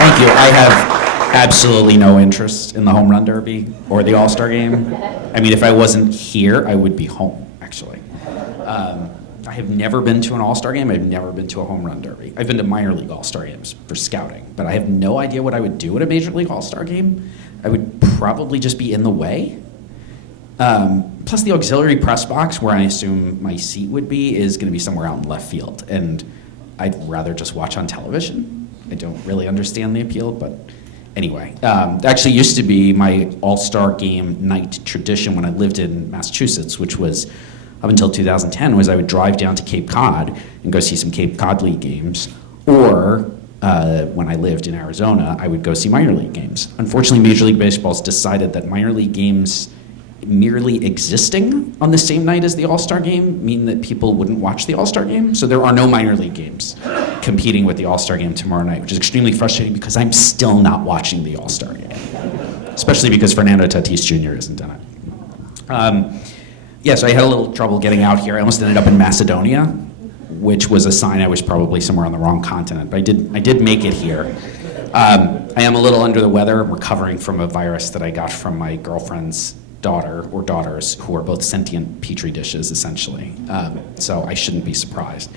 Thank you. I have absolutely no interest in the home run derby or the All-Star game. I mean, if I wasn't here, I would be home, actually. I have never been to an All-Star game. I've never been to a home run derby. I've been to minor league All-Star games for scouting, but I have no idea what I would do at a major league All-Star game. I would probably just be in the way. Plus the auxiliary press box, where I assume my seat would be, is going to be somewhere out in left field, and I'd rather just watch on television. I don't really understand the appeal, but anyway. It actually used to be my All-Star game night tradition when I lived in Massachusetts, which was up until 2010, was I would drive down to Cape Cod and go see some Cape Cod League games, or when I lived in Arizona, I would go see minor league games. Unfortunately, Major League Baseball's decided that minor league games merely existing on the same night as the All-Star game mean that people wouldn't watch the All-Star game, so there are no minor league games competing with the All-Star game tomorrow night, which is extremely frustrating because I'm still not watching the All-Star game, especially because Fernando Tatis Jr. isn't in it. Yeah, so I had a little trouble getting out here. I almost ended up in Macedonia, which was a sign I was probably somewhere on the wrong continent, but I did make it here. I am a little under the weather. I'm recovering from a virus that I got from my girlfriend's daughter, or daughters, who are both sentient petri dishes, essentially. So I shouldn't be surprised.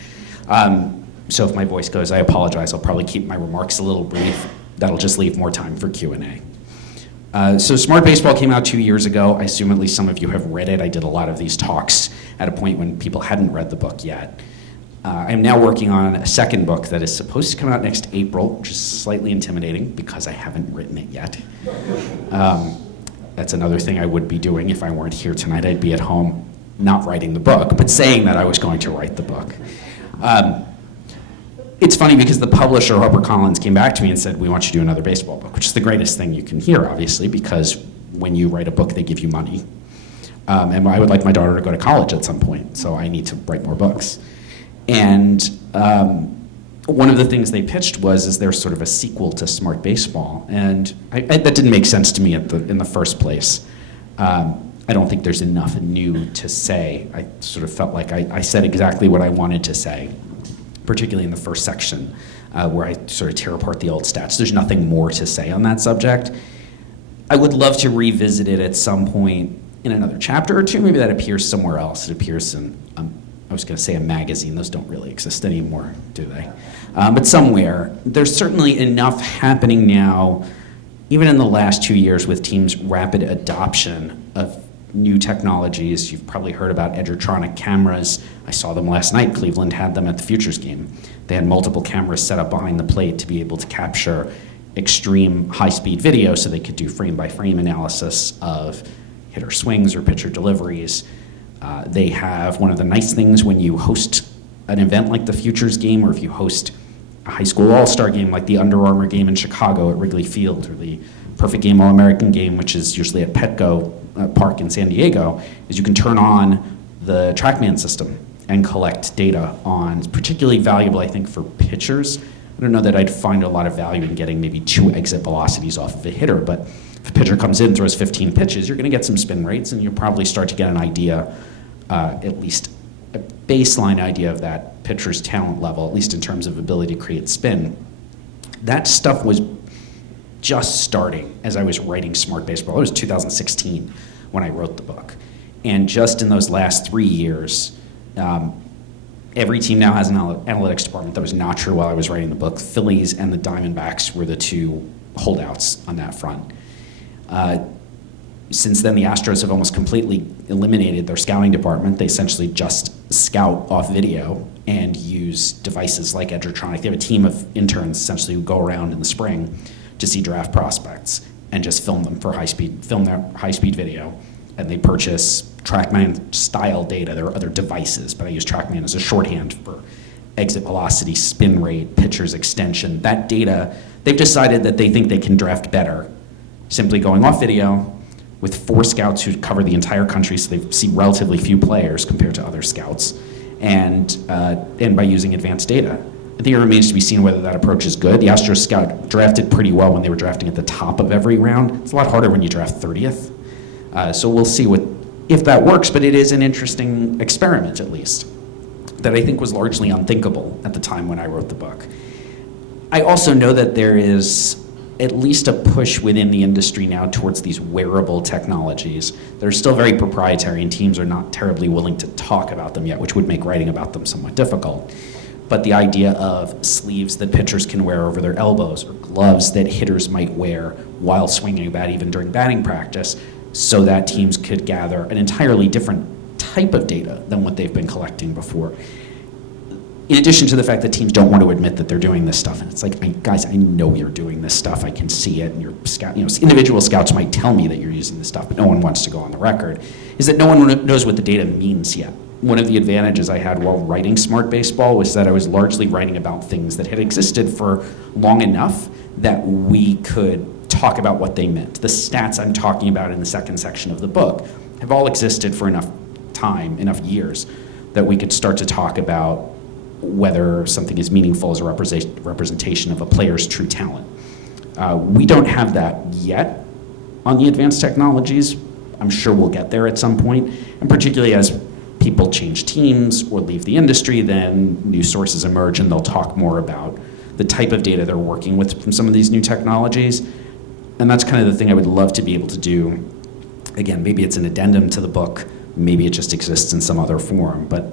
So if my voice goes, I apologize. I'll probably keep my remarks a little brief. That'll just leave more time for Q&A. So Smart Baseball came out 2 years ago. I assume at least some of you have read it. I did a lot of these talks at a point when people hadn't read the book yet. I'm now working on a second book that is supposed to come out next April, which is slightly intimidating because I haven't written it yet. That's another thing I would be doing if I weren't here tonight. I'd be at home not writing the book, but saying that I was going to write the book. It's funny because the publisher, HarperCollins, came back to me and said, we want you to do another baseball book, which is the greatest thing you can hear, obviously, because when you write a book, they give you money. And I would like my daughter to go to college at some point, so I need to write more books. And one of the things they pitched is there's sort of a sequel to Smart Baseball, and that didn't make sense to me in the first place. I don't think there's enough new to say. I sort of felt like I said exactly what I wanted to say, particularly in the first section, where I sort of tear apart the old stats. There's nothing more to say on that subject. I would love to revisit it at some point in another chapter or two. Maybe that appears somewhere else. It appears in, I was going to say a magazine. Those don't really exist anymore, do they? But somewhere. There's certainly enough happening now, even in the last 2 years, with teams' rapid adoption of new technologies. You've probably heard about Edgertronic cameras. I saw them last night. Cleveland had them at the Futures game. They had multiple cameras set up behind the plate to be able to capture extreme high-speed video so they could do frame-by-frame analysis of hitter swings or pitcher deliveries. They have one of the nice things when you host an event like the Futures game, or if you host a high school all-star game like the Under Armour game in Chicago at Wrigley Field, or the Perfect Game All-American game, which is usually at Petco Park in San Diego, is you can turn on the TrackMan system and collect data on. It's particularly valuable, I think, for pitchers. I don't know that I'd find a lot of value in getting maybe 2 exit velocities off of a hitter, but if a pitcher comes in, throws 15 pitches, you're going to get some spin rates, and you'll probably start to get an idea, at least a baseline idea of that pitcher's talent level, at least in terms of ability to create spin. That stuff was just starting as I was writing Smart Baseball. It was 2016 when I wrote the book. And just in those last 3 years, every team now has an analytics department. That was not true while I was writing the book. Phillies and the Diamondbacks were the 2 holdouts on that front. Since then, the Astros have almost completely eliminated their scouting department. They essentially just scout off video and use devices like Edgertronic. They have a team of interns essentially who go around in the spring to see draft prospects and just film them for their high-speed video. And they purchase TrackMan style data. There are other devices, but I use TrackMan as a shorthand for exit velocity, spin rate, pitcher's extension. That data, they've decided that they think they can draft better simply going off video with 4 scouts who cover the entire country, so they see relatively few players compared to other scouts, and by using advanced data. I think it remains to be seen whether that approach is good. The Astros scout drafted pretty well when they were drafting at the top of every round. It's a lot harder when you draft 30th. So we'll see if that works, but it is an interesting experiment, at least, that I think was largely unthinkable at the time when I wrote the book. I also know that there is at least a push within the industry now towards these wearable technologies that are still very proprietary, and teams are not terribly willing to talk about them yet, which would make writing about them somewhat difficult. But the idea of sleeves that pitchers can wear over their elbows, or gloves that hitters might wear while swinging a bat, even during batting practice, so that teams could gather an entirely different type of data than what they've been collecting before. In addition to the fact that teams don't want to admit that they're doing this stuff, and it's like, guys, I know you're doing this stuff. I can see it, and your scout, individual scouts might tell me that you're using this stuff, but no one wants to go on the record. Is that no one knows what the data means yet. One of the advantages I had while writing Smart Baseball was that I was largely writing about things that had existed for long enough that we could talk about what they meant. The stats I'm talking about in the second section of the book have all existed for enough time, enough years, that we could start to talk about whether something is meaningful as a representation of a player's true talent. We don't have that yet on the advanced technologies. I'm sure we'll get there at some point, and particularly as people change teams or leave the industry, then new sources emerge and they'll talk more about the type of data they're working with from some of these new technologies. And that's kind of the thing I would love to be able to do. Again, maybe it's an addendum to the book, maybe it just exists in some other form, but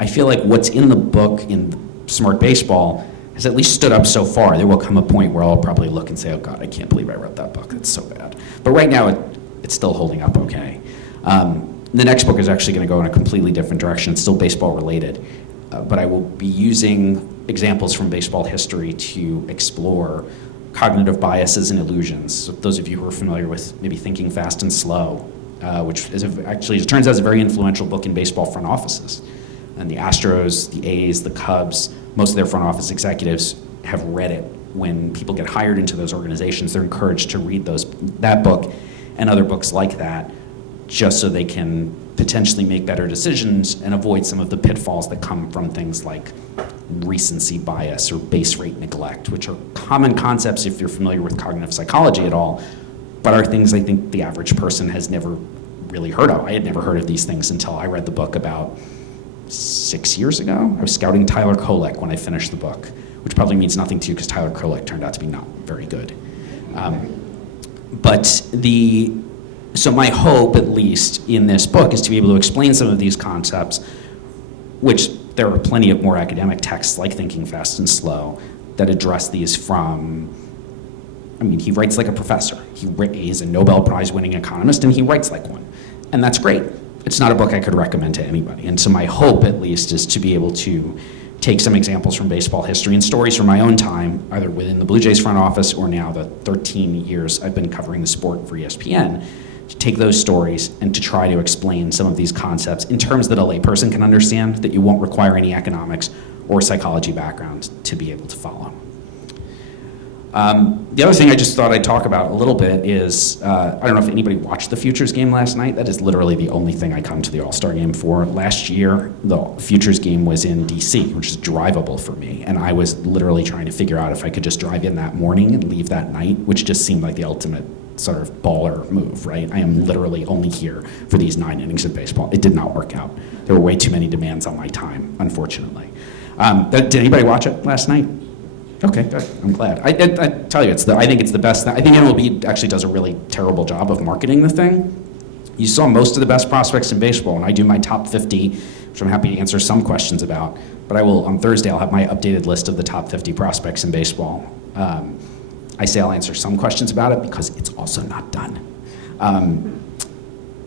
I feel like what's in the book in Smart Baseball has at least stood up so far. There will come a point where I'll probably look and say, oh God, I can't believe I wrote that book, it's so bad. But right now, it's still holding up okay. The next book is actually going to go in a completely different direction. It's still baseball related, but I will be using examples from baseball history to explore cognitive biases and illusions. So those of you who are familiar with maybe Thinking Fast and Slow, which is actually, it turns out, is a very influential book in baseball front offices. And the Astros, the A's, the Cubs, most of their front office executives have read it. When people get hired into those organizations, they're encouraged to read that book and other books like that, just so they can potentially make better decisions and avoid some of the pitfalls that come from things like recency bias or base rate neglect, which are common concepts if you're familiar with cognitive psychology at all, but are things I think the average person has never really heard of. I had never heard of these things until I read the book about 6 years ago. I was scouting Tyler Kolek when I finished the book, which probably means nothing to you because Tyler Kolek turned out to be not very good. So my hope, at least, in this book is to be able to explain some of these concepts, which there are plenty of more academic texts like Thinking Fast and Slow that address these from, he writes like a professor. He's a Nobel Prize winning economist and he writes like one. And that's great. It's not a book I could recommend to anybody. And so my hope, at least, is to be able to take some examples from baseball history and stories from my own time, either within the Blue Jays front office or now the 13 years I've been covering the sport for ESPN, to take those stories and to try to explain some of these concepts in terms that a layperson can understand, that you won't require any economics or psychology background to be able to follow. The other thing I just thought I'd talk about a little bit is, I don't know if anybody watched the Futures game last night. That is literally the only thing I come to the All-Star game for. Last year, the Futures game was in DC, which is drivable for me, and I was literally trying to figure out if I could just drive in that morning and leave that night, which just seemed like the ultimate sort of baller move, right? I am literally only here for these 9 innings of baseball. It did not work out. There were way too many demands on my time, unfortunately. Did anybody watch it last night? Okay, good. I'm glad. I tell you, I think it's the best. I think MLB actually does a really terrible job of marketing the thing. You saw most of the best prospects in baseball, and I do my top 50, which I'm happy to answer some questions about. But I will, on Thursday, I'll have my updated list of the top 50 prospects in baseball. I say I'll answer some questions about it because it's also not done.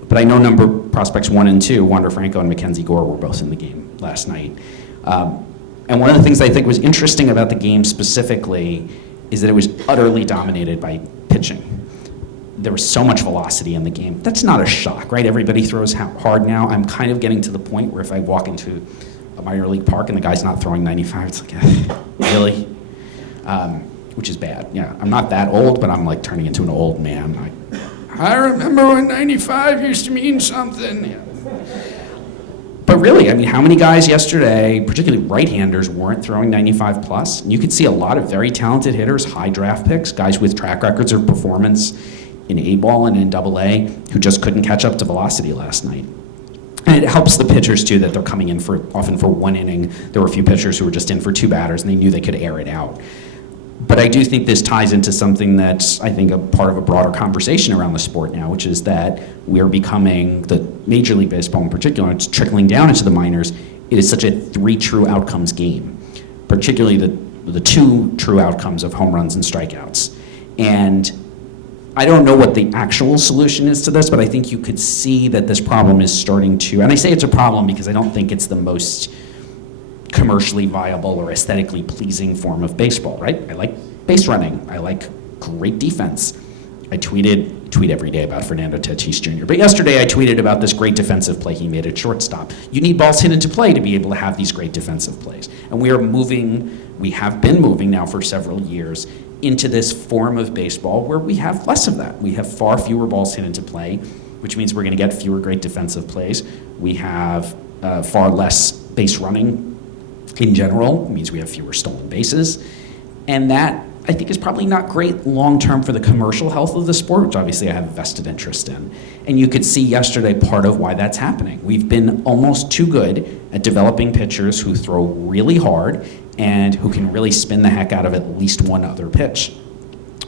But I know number prospects 1 and 2, Wander Franco and Mackenzie Gore, were both in the game last night. And one of the things I think was interesting about the game specifically is that it was utterly dominated by pitching. There was so much velocity in the game. That's not a shock, right? Everybody throws hard now. I'm kind of getting to the point where if I walk into a minor league park and the guy's not throwing 95, it's like, really? Which is bad. Yeah, I'm not that old, but I'm like turning into an old man. I remember when 95 used to mean something. Yeah. But really, how many guys yesterday, particularly right-handers, weren't throwing 95 plus? And you could see a lot of very talented hitters, high draft picks, guys with track records of performance in A-ball and in AA who just couldn't catch up to velocity last night. And it helps the pitchers, too, that they're coming in often for 1 inning. There were a few pitchers who were just in for 2 batters, and they knew they could air it out. But I do think this ties into something that's, I think, a part of a broader conversation around the sport now, which is that we're becoming, the Major League Baseball in particular, it's trickling down into the minors. It is such a 3 true outcomes game, particularly the 2 true outcomes of home runs and strikeouts. And I don't know what the actual solution is to this, but I think you could see that this problem is starting to, and I say it's a problem because I don't think it's the most commercially viable or aesthetically pleasing form of baseball, right? I like base running. I like great defense. I tweet every day about Fernando Tatis Jr., but yesterday I tweeted about this great defensive play he made at shortstop. You need balls hit into play to be able to have these great defensive plays. And we have been moving now for several years into this form of baseball where we have less of that. We have far fewer balls hit into play, which means we're going to get fewer great defensive plays. We have far less base running in general. It means we have fewer stolen bases. And that, I think, is probably not great long-term for the commercial health of the sport, which obviously I have a vested interest in. And you could see yesterday part of why that's happening. We've been almost too good at developing pitchers who throw really hard and who can really spin the heck out of at least one other pitch,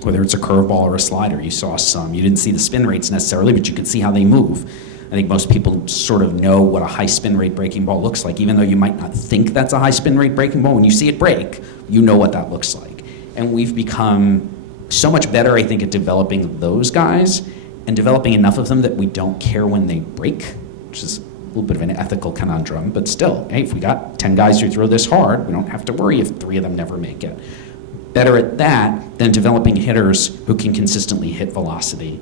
whether it's a curveball or a slider. You saw some. You didn't see the spin rates necessarily, but you could see how they move. I think most people sort of know what a high spin rate breaking ball looks like, even though you might not think that's a high spin rate breaking ball. When you see it break, you know what that looks like. And we've become so much better, I think, at developing those guys and developing enough of them that we don't care when they break, which is a little bit of an ethical conundrum, but still, hey, if we got 10 guys who throw this hard, we don't have to worry if 3 of them never make it. Better at that than developing hitters who can consistently hit velocity,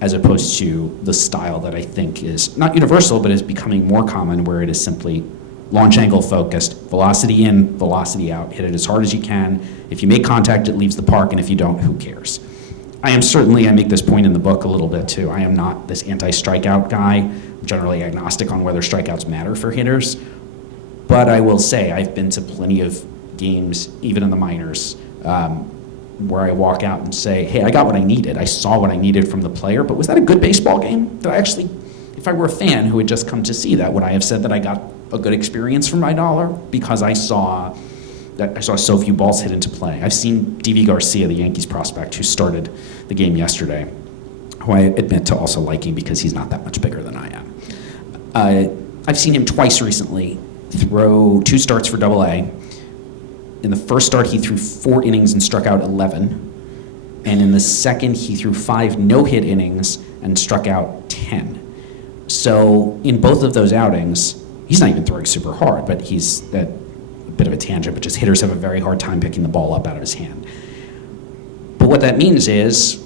as opposed to the style that I think is not universal, but is becoming more common, where it is simply launch angle focused, velocity in, velocity out, hit it as hard as you can. If you make contact, it leaves the park, and if you don't, who cares? I make this point in the book a little bit too, I am not this anti-strikeout guy. I'm generally agnostic on whether strikeouts matter for hitters, but I will say I've been to plenty of games, even in the minors, where I walk out and say, hey, I got what I needed. I saw what I needed from the player, but was that a good baseball game? Did I actually, if I were a fan who had just come to see that, would I have said that I got a good experience for my dollar? Because I saw so few balls hit into play. I've seen D.V. Garcia, the Yankees prospect, who started the game yesterday, who I admit to also liking because he's not that much bigger than I am. I've seen him twice recently throw 2 starts for Double-A. In the first start, he threw 4 innings and struck out 11. And in the second, he threw 5 no-hit innings and struck out 10. So in both of those outings, he's not even throwing super hard, but he's that bit of a tangent, but just hitters have a very hard time picking the ball up out of his hand. But what that means is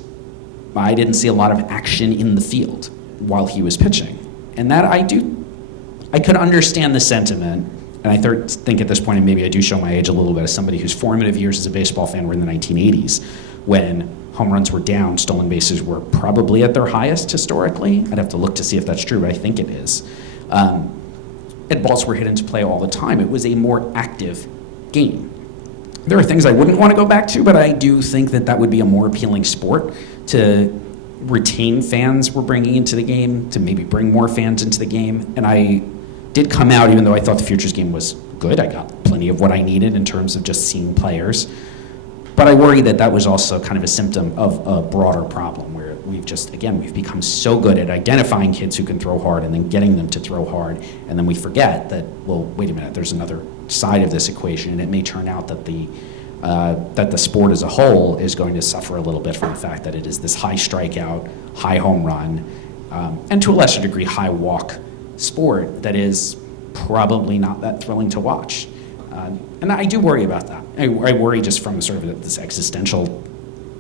I didn't see a lot of action in the field while he was pitching. And that I could understand the sentiment. And I think at this point, and maybe I do show my age a little bit, as somebody whose formative years as a baseball fan were in the 1980s, when home runs were down, stolen bases were probably at their highest historically. I'd have to look to see if that's true, but I think it is. And balls were hit into play all the time. It was a more active game. There are things I wouldn't want to go back to, but I do think that would be a more appealing sport to retain fans we're bringing into the game, to maybe bring more fans into the game. And I did come out, even though I thought the Futures game was good. I got plenty of what I needed in terms of just seeing players. But I worry that was also kind of a symptom of a broader problem where we've become so good at identifying kids who can throw hard and then getting them to throw hard. And then we forget that, well, wait a minute, there's another side of this equation. And it may turn out that the sport as a whole is going to suffer a little bit from the fact that it is this high strikeout, high home run, and to a lesser degree, high walk sport that is probably not that thrilling to watch. And I do worry about that. I worry just from sort of this existential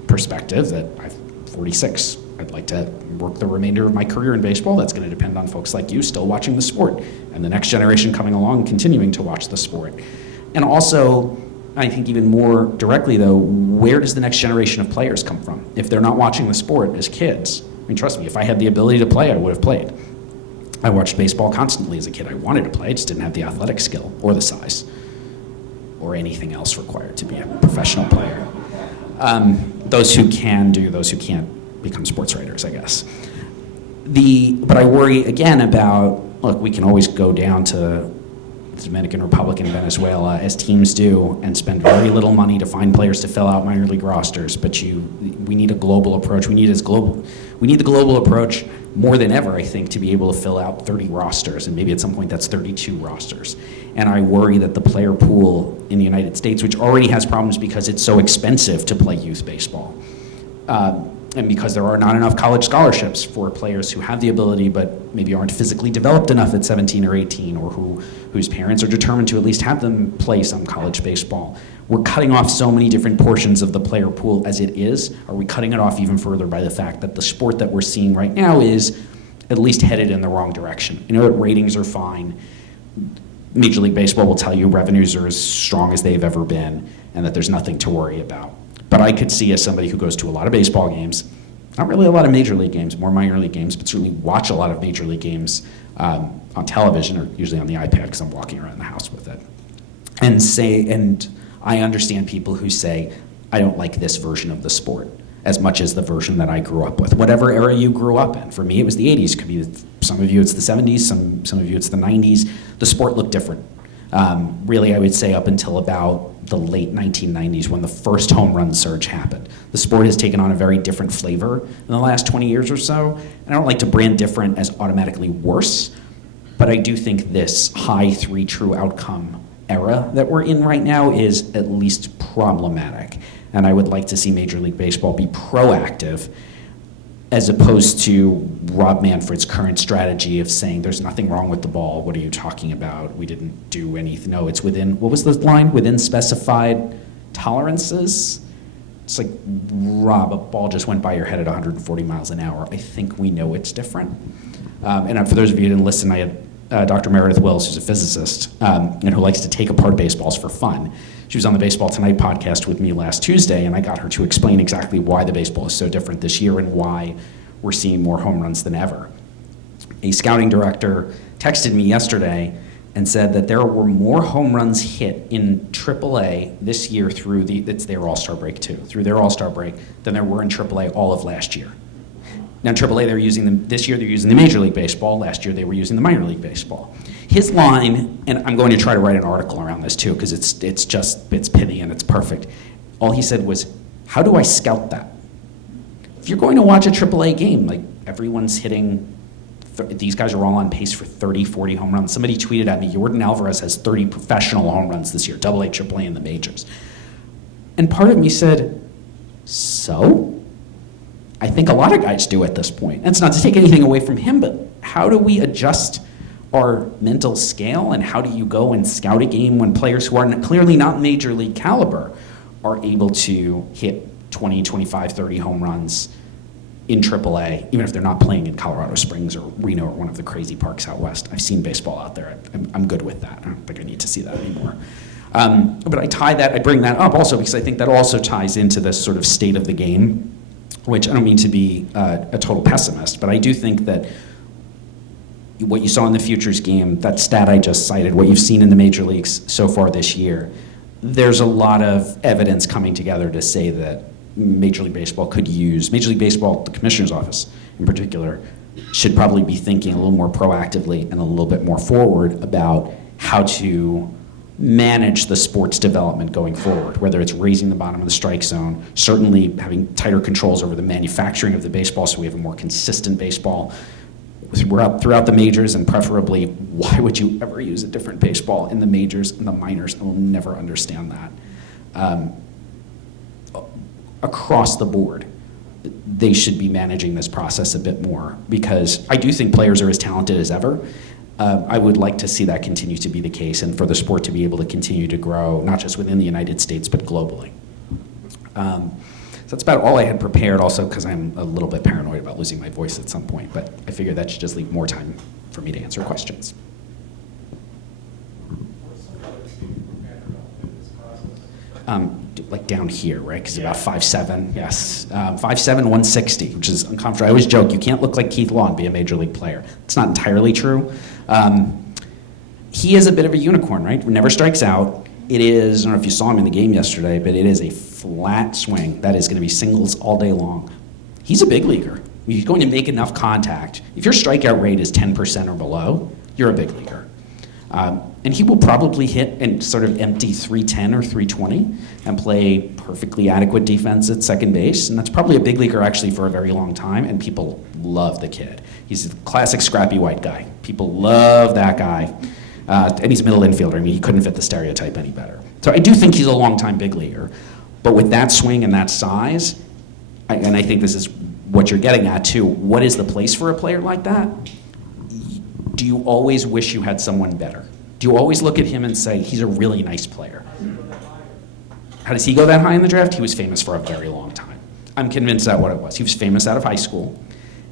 perspective that I'm 46. I'd like to work the remainder of my career in baseball. That's going to depend on folks like you still watching the sport and the next generation coming along continuing to watch the sport. And also, I think even more directly though, where does the next generation of players come from? If they're not watching the sport as kids, I mean, trust me, if I had the ability to play, I would have played. I watched baseball constantly as a kid. I wanted to play, I just didn't have the athletic skill or the size or anything else required to be a professional player. Those who can do, those who can't become sports writers, I guess. But I worry again about, look, we can always go down to the Dominican Republic and Venezuela, as teams do, and spend very little money to find players to fill out minor league rosters. But we need a global approach. We need the global approach more than ever, I think, to be able to fill out 30 rosters, and maybe at some point that's 32 rosters. And I worry that the player pool in the United States, which already has problems because it's so expensive to play youth baseball, and because there are not enough college scholarships for players who have the ability but maybe aren't physically developed enough at 17 or 18, or whose parents are determined to at least have them play some college baseball. We're cutting off so many different portions of the player pool as it is. Are we cutting it off even further by the fact that the sport that we're seeing right now is at least headed in the wrong direction? You know that ratings are fine. Major League Baseball will tell you revenues are as strong as they've ever been and that there's nothing to worry about. But I could see, as somebody who goes to a lot of baseball games, not really a lot of major league games, more minor league games, but certainly watch a lot of major league games on television, or usually on the iPad because I'm walking around the house with it, and I understand people who say, I don't like this version of the sport as much as the version that I grew up with. Whatever era you grew up in. For me, it was the 80s. Could be some of you it's the 70s, some of you it's the 90s. The sport looked different. Really, I would say up until about the late 1990s when the first home run surge happened. The sport has taken on a very different flavor in the last 20 years or so. And I don't like to brand different as automatically worse, but I do think this high 3 true outcome era that we're in right now is at least problematic. And I would like to see Major League Baseball be proactive as opposed to Rob Manfred's current strategy of saying there's nothing wrong with the ball. What are you talking about? We didn't do anything. No, it's within, what was the line? Within specified tolerances? It's like, Rob, a ball just went by your head at 140 miles an hour. I think we know it's different. And for those of you who didn't listen, I had Dr. Meredith Wills, who's a physicist, and who likes to take apart baseballs for fun. She was on the Baseball Tonight podcast with me last Tuesday, and I got her to explain exactly why the baseball is so different this year and why we're seeing more home runs than ever. A scouting director texted me yesterday and said that there were more home runs hit in AAA this year through it's their All-Star break too, through their All-Star break, than there were in AAA all of last year. Now in AAA, this year they're using the Major League Baseball. Last year they were using the Minor League Baseball. His line, and I'm going to try to write an article around this too, because it's pithy and it's perfect. All he said was, how do I scout that? If you're going to watch a AAA game, like everyone's hitting, these guys are all on pace for 30, 40 home runs. Somebody tweeted at me, Jordan Alvarez has 30 professional home runs this year, AA, AAA, and the majors. And part of me said, so? I think a lot of guys do at this point. And it's not to take anything away from him, but how do we adjust our mental scale, and how do you go and scout a game when players who are clearly not major league caliber are able to hit 20, 25, 30 home runs in AAA, even if they're not playing in Colorado Springs or Reno or one of the crazy parks out west? I've seen baseball out there. I'm good with that. I don't think I need to see that anymore. But I bring that up also because I think that also ties into this sort of state of the game, which I don't mean to be a total pessimist, but I do think that what you saw in the futures game, that stat I just cited, what you've seen in the major leagues so far this year, there's a lot of evidence coming together to say that Major League Baseball, the commissioner's office in particular, should probably be thinking a little more proactively and a little bit more forward about how to manage the sport's development going forward, whether it's raising the bottom of the strike zone, certainly having tighter controls over the manufacturing of the baseball so we have a more consistent baseball throughout the majors, and preferably, why would you ever use a different baseball in the majors and the minors? I will never understand that. Across the board, they should be managing this process a bit more, because I do think players are as talented as ever. I would like to see that continue to be the case, and for the sport to be able to continue to grow, not just within the United States, but globally. So that's about all I had prepared, also because I'm a little bit paranoid about losing my voice at some point, but I figured that should just leave more time for me to answer questions. Like down here, right? Because about 5'7", yes. 5'7", 160, which is uncomfortable. I always joke, you can't look like Keith Law and be a major league player. It's not entirely true. He is a bit of a unicorn, right? Never strikes out. It is, I don't know if you saw him in the game yesterday, but it is a flat swing. That is going to be singles all day long. He's a big leaguer. He's going to make enough contact. If your strikeout rate is 10% or below, you're a big leaguer. And And he will probably hit and sort of empty 310 or 320 and play perfectly adequate defense at second base. And that's probably a big leaguer actually for a very long time, and people love the kid. He's a classic scrappy white guy. People love that guy. And he's a middle infielder. I mean, he couldn't fit the stereotype any better. So I do think he's a long-time big leaguer. But with that swing and that size, and I think this is what you're getting at too, what is the place for a player like that? Do you always wish you had someone better? Do you always look at him and say, he's a really nice player? How does he go that high in the draft? He was famous for a very long time. I'm convinced that's what it was. He was famous out of high school,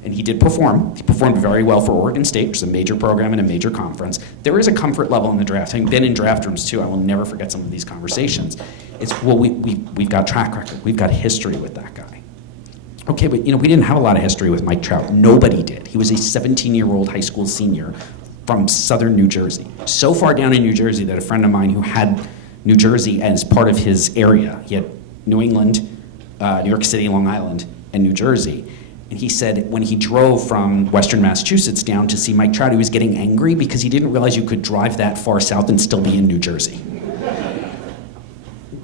and he did perform. He performed very well for Oregon State, which is a major program in a major conference. There is a comfort level in the draft. I've been in draft rooms too. I will never forget some of these conversations. It's, well, we've got track record. We've got history with that guy. Okay, but we didn't have a lot of history with Mike Trout. Nobody did. He was a 17-year-old high school senior from southern New Jersey. So far down in New Jersey that a friend of mine who had New Jersey as part of his area, he had New England, New York City, Long Island, and New Jersey. And he said when he drove from Western Massachusetts down to see Mike Trout, he was getting angry because he didn't realize you could drive that far south and still be in New Jersey.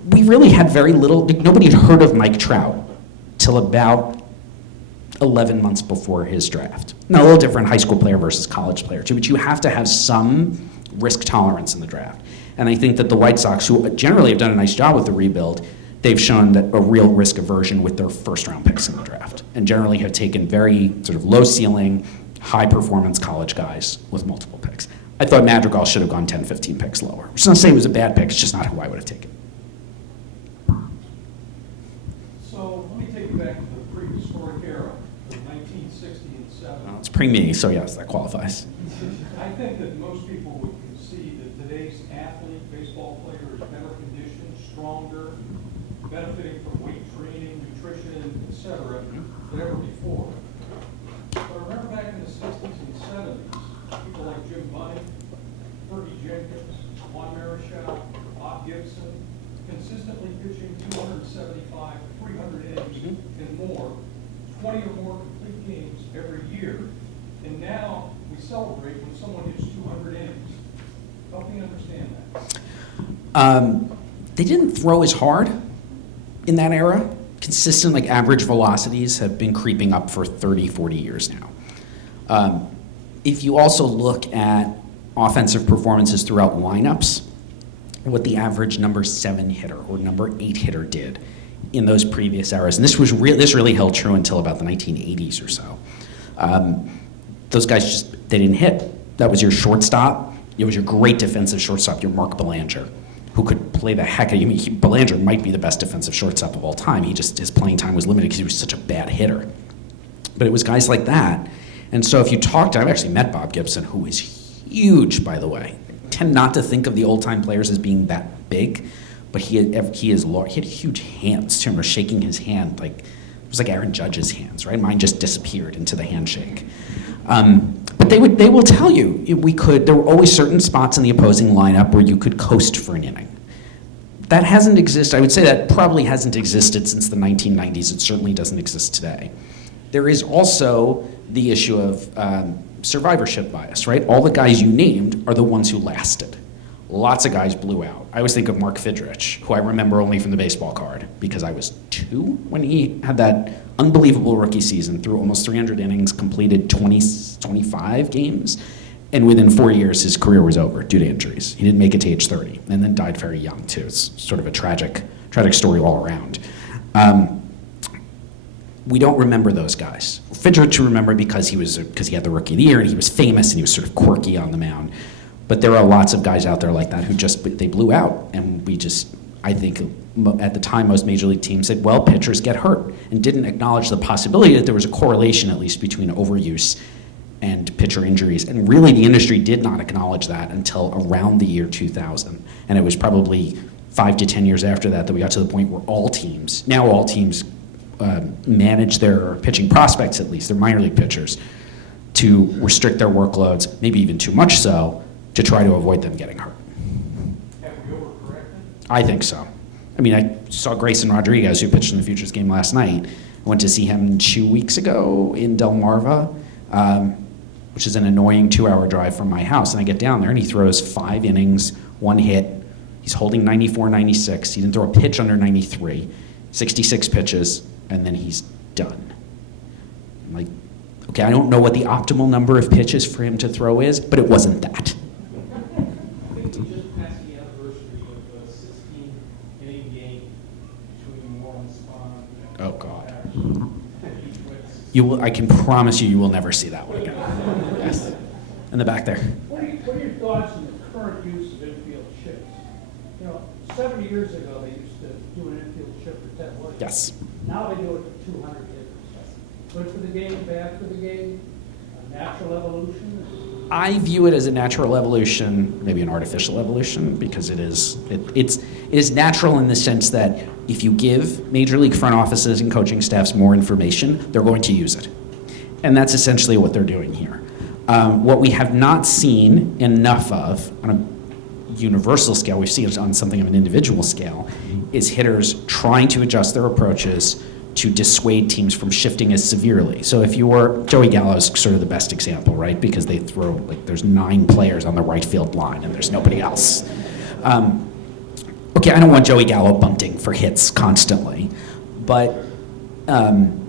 We really had very little, nobody had heard of Mike Trout till about 11 months before his draft. Now, a little different high school player versus college player too, but you have to have some risk tolerance in the draft. And I think that the White Sox, who generally have done a nice job with the rebuild, they've shown that a real risk aversion with their first-round picks in the draft, and generally have taken very sort of low-ceiling, high-performance college guys with multiple picks. I thought Madrigal should have gone 10, 15 picks lower. Which is not to say it was a bad pick, it's just not who I would have taken. So let me take you back to the prehistoric era, the 1960 and 70. Well, it's pre-me, so yes, that qualifies. I think that most people would concede that today's athlete, baseball player, is better conditioned, stronger, benefiting from weight training, nutrition, etc., than ever before. But I remember back in the 60s and 70s, people like Jim Bunning, Fergie Jenkins, Juan Marichal, Bob Gibson, consistently pitching 275, 300 innings and more, 20 or more complete games every year. And now we celebrate when someone hits 200 innings. Help me understand that. They didn't throw as hard in that era. Consistent, like average velocities have been creeping up for 30, 40 years now. If you also look at offensive performances throughout lineups, what the average number 7 hitter or number 8 hitter did in those previous eras, and this really held true until about the 1980s or so. Those guys just, they didn't hit. That was your shortstop. It was your great defensive shortstop, your Mark Belanger, who could play the heck out of you. Belanger might be the best defensive shortstop of all time. His playing time was limited because he was such a bad hitter. But it was guys like that. And so if you talk to, I've actually met Bob Gibson, who is huge, by the way. I tend not to think of the old-time players as being that big, but he had huge hands too. I remember shaking his hand, like, it was like Aaron Judge's hands, right? Mine just disappeared into the handshake. But they will tell you, there were always certain spots in the opposing lineup where you could coast for an inning. That hasn't existed, I would say that probably hasn't existed since the 1990s. It certainly doesn't exist today. There is also the issue of survivorship bias, right? All the guys you named are the ones who lasted. Lots of guys blew out. I always think of Mark Fidrich, who I remember only from the baseball card because I was 2 when he had that unbelievable rookie season, threw almost 300 innings, completed 25 games, and within 4 years his career was over due to injuries. He didn't make it to age 30, and then died very young too. It's sort of a tragic story all around. We don't remember those guys. Fidrich to remember because he had the rookie of the year and he was famous and he was sort of quirky on the mound. But there are lots of guys out there like that who they blew out, and I think at the time most major league teams said, well, pitchers get hurt, and didn't acknowledge the possibility that there was a correlation at least between overuse and pitcher injuries. And really the industry did not acknowledge that until around the year 2000. And it was probably 5 to 10 years after that we got to the point where all teams manage their pitching prospects, at least their minor league pitchers, to restrict their workloads, maybe even too much so, to try to avoid them getting hurt. Have we overcorrected? I think so. I mean, I saw Grayson Rodriguez, who pitched in the Futures game last night. I went to see him 2 weeks ago in Delmarva. which is an annoying 2-hour drive from my house. And I get down there and he throws 5 innings, 1 hit. He's holding 94, 96. He didn't throw a pitch under 93, 66 pitches, and then he's done. I'm like, okay, I don't know what the optimal number of pitches for him to throw is, but it wasn't that. I think we just passed the anniversary of a 16-inning game between Moore and Spawn. Oh, God. I can promise you will never see that one again. Yes. In the back there. What are your thoughts on the current use of infield shifts? 70 years ago, they used to do an infield shift for 10 Williams. Yes. Now they do it for 200 hitters. Good for the game, bad for the game, a natural evolution? I view it as a natural evolution, maybe an artificial evolution, because it is natural in the sense that if you give major league front offices and coaching staffs more information, they're going to use it. And that's essentially what they're doing here. What we have not seen enough of on a universal scale, we've seen it on something of an individual scale, is hitters trying to adjust their approaches to dissuade teams from shifting as severely. So if you were, Joey Gallo is sort of the best example, right? Because they throw, there's 9 players on the right field line and there's nobody else. Okay, I don't want Joey Gallo bunting for hits constantly, but I'm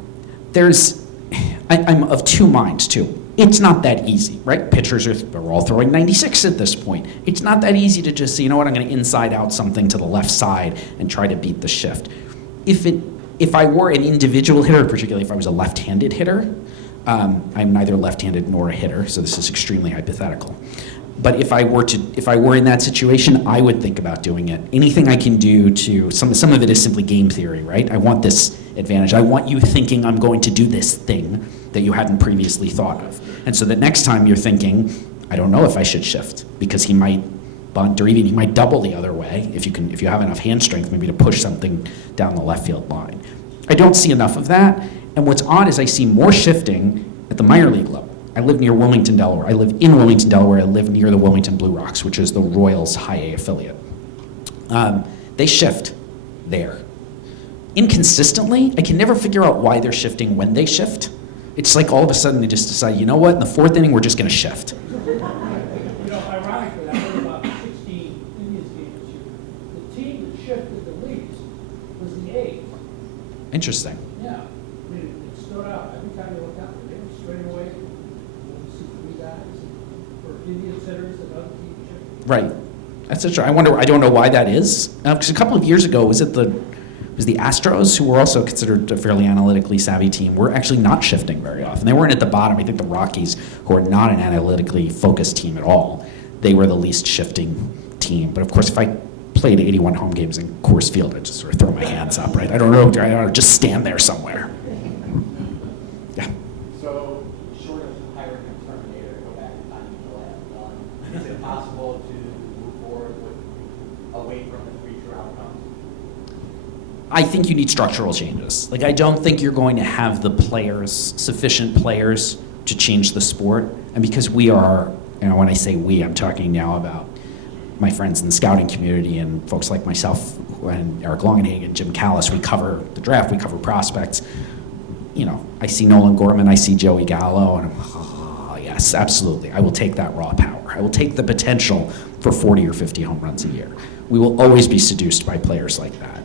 of 2 minds too. It's not that easy, right? Pitchers are all throwing 96 at this point. It's not that easy to just say, you know what, I'm going to inside out something to the left side and try to beat the shift. If I were an individual hitter, particularly if I was a left-handed hitter, I'm neither left-handed nor a hitter, so this is extremely hypothetical. But if I were in that situation, I would think about doing it. Anything I can do to, some of it is simply game theory, right? I want this advantage. I want you thinking I'm going to do this thing that you hadn't previously thought of. And so that next time you're thinking, I don't know if I should shift, because he might bunt, or even he might double the other way if you have enough hand strength maybe to push something down the left field line. I don't see enough of that, and what's odd is I see more shifting at the minor league level. I live near Wilmington, Delaware. I live in Wilmington, Delaware. I live near the Wilmington Blue Rocks, which is the Royals High A affiliate. They shift there. Inconsistently, I can never figure out why they're shifting when they shift. It's like all of a sudden they just decide, you know what, in the 4th inning, we're just going to shift. Ironically, I heard about 16 Indians game this year. The team that shifted the least was the A's. Interesting. Yeah, it stood out. Every time you look out, they were straight away. You see 3 guys for Indian hitters that other teams shifted. Right. That's interesting. I don't know why that is. Because a couple of years ago, was the Astros, who were also considered a fairly analytically savvy team, were actually not shifting very often. They weren't at the bottom. I think the Rockies, who are not an analytically focused team at all, they were the least shifting team. But of course, if I played 81 home games in Coors Field, I'd just sort of throw my hands up, right? I don't know, just stand there somewhere. Yeah. So, short of hiring a Terminator, go back in time to the last one, is it possible to move forward away from the future outcomes? I think you need structural changes. I don't think you're going to have the sufficient players to change the sport. And because we are, when I say we, I'm talking now about my friends in the scouting community and folks like myself and Eric Longenhagen, Jim Callis, we cover the draft, we cover prospects. I see Nolan Gorman, I see Joey Gallo, and I'm, yes, absolutely. I will take that raw power. I will take the potential for 40 or 50 home runs a year. We will always be seduced by players like that.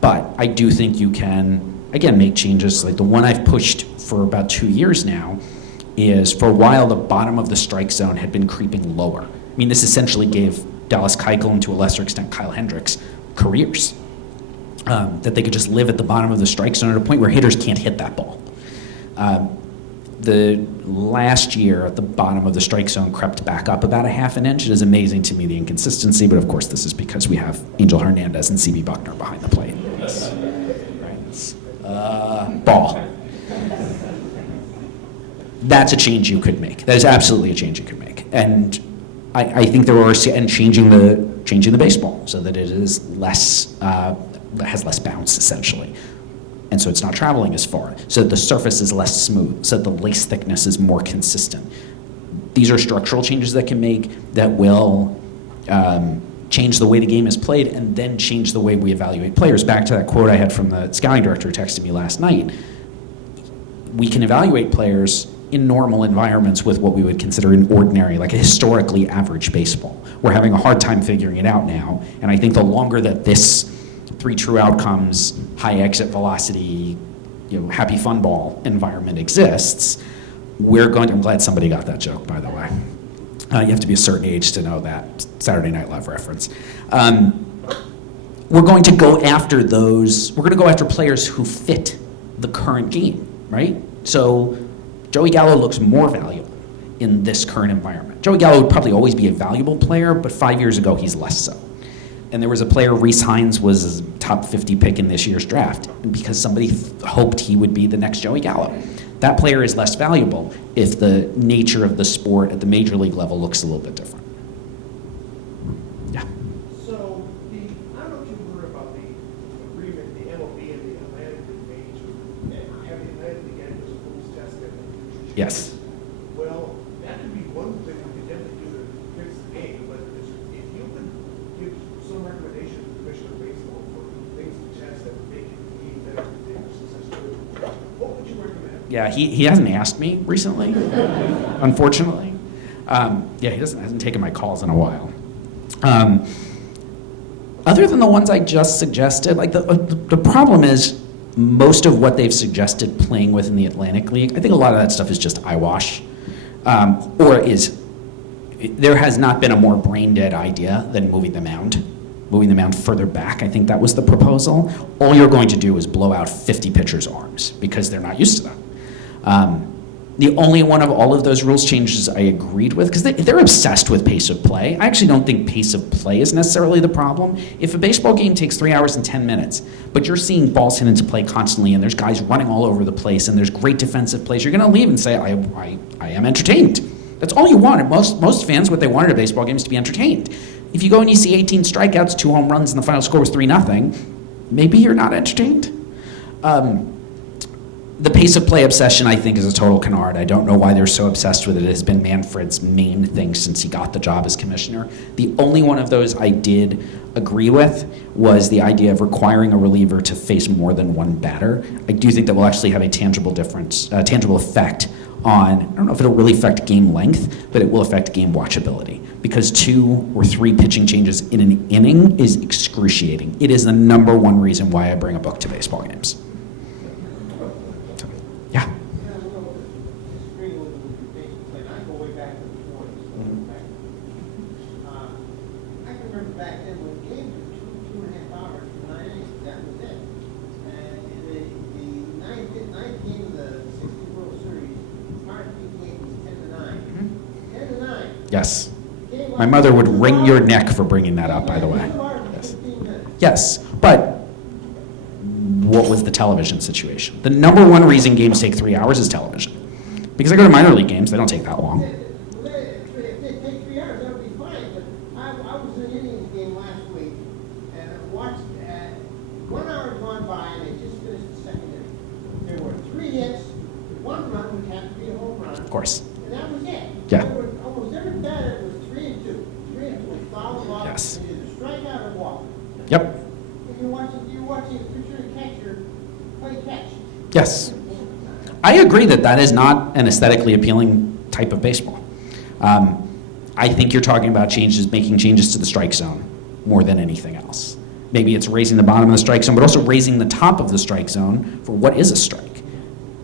But I do think you can, again, make changes. Like the one I've pushed for about 2 years now is, for a while, the bottom of the strike zone had been creeping lower. I mean, this essentially gave Dallas Keuchel, and to a lesser extent Kyle Hendricks, careers. That they could just live at the bottom of the strike zone at a point where hitters can't hit that ball. The last year, at the bottom of the strike zone crept back up about a half an inch. It is amazing to me, the inconsistency, but of course this is because we have Angel Hernandez and C.B. Buckner behind the plate. Ball. That's a change you could make. That is absolutely a change you could make. And I think there are, and changing the baseball so that it is less, has less bounce essentially. And so it's not traveling as far. So that the surface is less smooth, so that the lace thickness is more consistent. These are structural changes that can make, that will change the way the game is played and then change the way we evaluate players. Back to that quote I had from the scouting director who texted me last night. We can evaluate players in normal environments with what we would consider an ordinary, like a historically average baseball. We're having a hard time figuring it out now, and I think the longer that this 3 true outcomes, high exit velocity, happy fun ball environment exists, I'm glad somebody got that joke, by the way. You have to be a certain age to know that Saturday Night Live reference. We're going to go after players who fit the current game, right? So Joey Gallo looks more valuable in this current environment. Joey Gallo would probably always be a valuable player, but 5 years ago, he's less so. And there was a player, Reese Hines was a top 50 pick in this year's draft, because somebody hoped he would be the next Joey Gallo. That player is less valuable if the nature of the sport at the major league level looks a little bit different. Yeah. So, I don't know if you've heard about the agreement the MLB and the Atlantic League made to have the Atlantic League enter the rules test and Yes. Well, that could be one thing we could definitely do to fix the game, but if you could give some recommendation to the Commissioner of Baseball for things to test that would make the game better for the successful, what would you recommend? Yeah, he hasn't asked me recently, unfortunately. He hasn't taken my calls in a while. Other than the ones I just suggested, like the problem is most of what they've suggested playing with in the Atlantic League, I think a lot of that stuff is just eyewash, there has not been a more brain dead idea than moving the mound further back. I think that was the proposal. All you're going to do is blow out 50 pitchers' arms because they're not used to that. The only one of all of those rules changes I agreed with, because they're obsessed with pace of play. I actually don't think pace of play is necessarily the problem. If a baseball game takes 3 hours and 10 minutes, but you're seeing balls hit into play constantly and there's guys running all over the place and there's great defensive plays, you're going to leave and say, I am entertained. That's all you wanted. Most fans, what they wanted at a baseball game is to be entertained. If you go and you see 18 strikeouts, 2 home runs, and the final score was 3-0, maybe you're not entertained. The pace of play obsession, I think, is a total canard. I don't know why they're so obsessed with it. It has been Manfred's main thing since he got the job as commissioner. The only one of those I did agree with was the idea of requiring a reliever to face more than one batter. I do think that will actually have a tangible effect on, I don't know if it'll really affect game length, but it will affect game watchability. Because 2 or 3 pitching changes in an inning is excruciating. It is the number one reason why I bring a book to baseball games. Yeah. I can remember back then when games were 2.5 hours for 9 innings, that was it. And the ninth game of the 60 World Series, Martin game was 10-9. 10-9. Yes. My mother would wring your neck for bringing that up, by the way. Yes. Yes, but what was the television situation? The number one reason games take 3 hours is television. Because I go to minor league games, they don't take that long. If they take 3 hours, that would be fine, but I was in an Indians game last week, and I watched, 1 hour gone by, and they just finished the second inning. There were 3 hits, 1 run, which happened to be a home run. Of course. And that was it. Yeah. There were almost every batter was 3-2. 3-2 with foul off, Yes. either strikeout or walk. Yep. And you're watching a pitcher and catcher play catch. Yes. I agree that is not an aesthetically appealing type of baseball. I think you're talking about making changes to the strike zone more than anything else. Maybe it's raising the bottom of the strike zone, but also raising the top of the strike zone for what is a strike.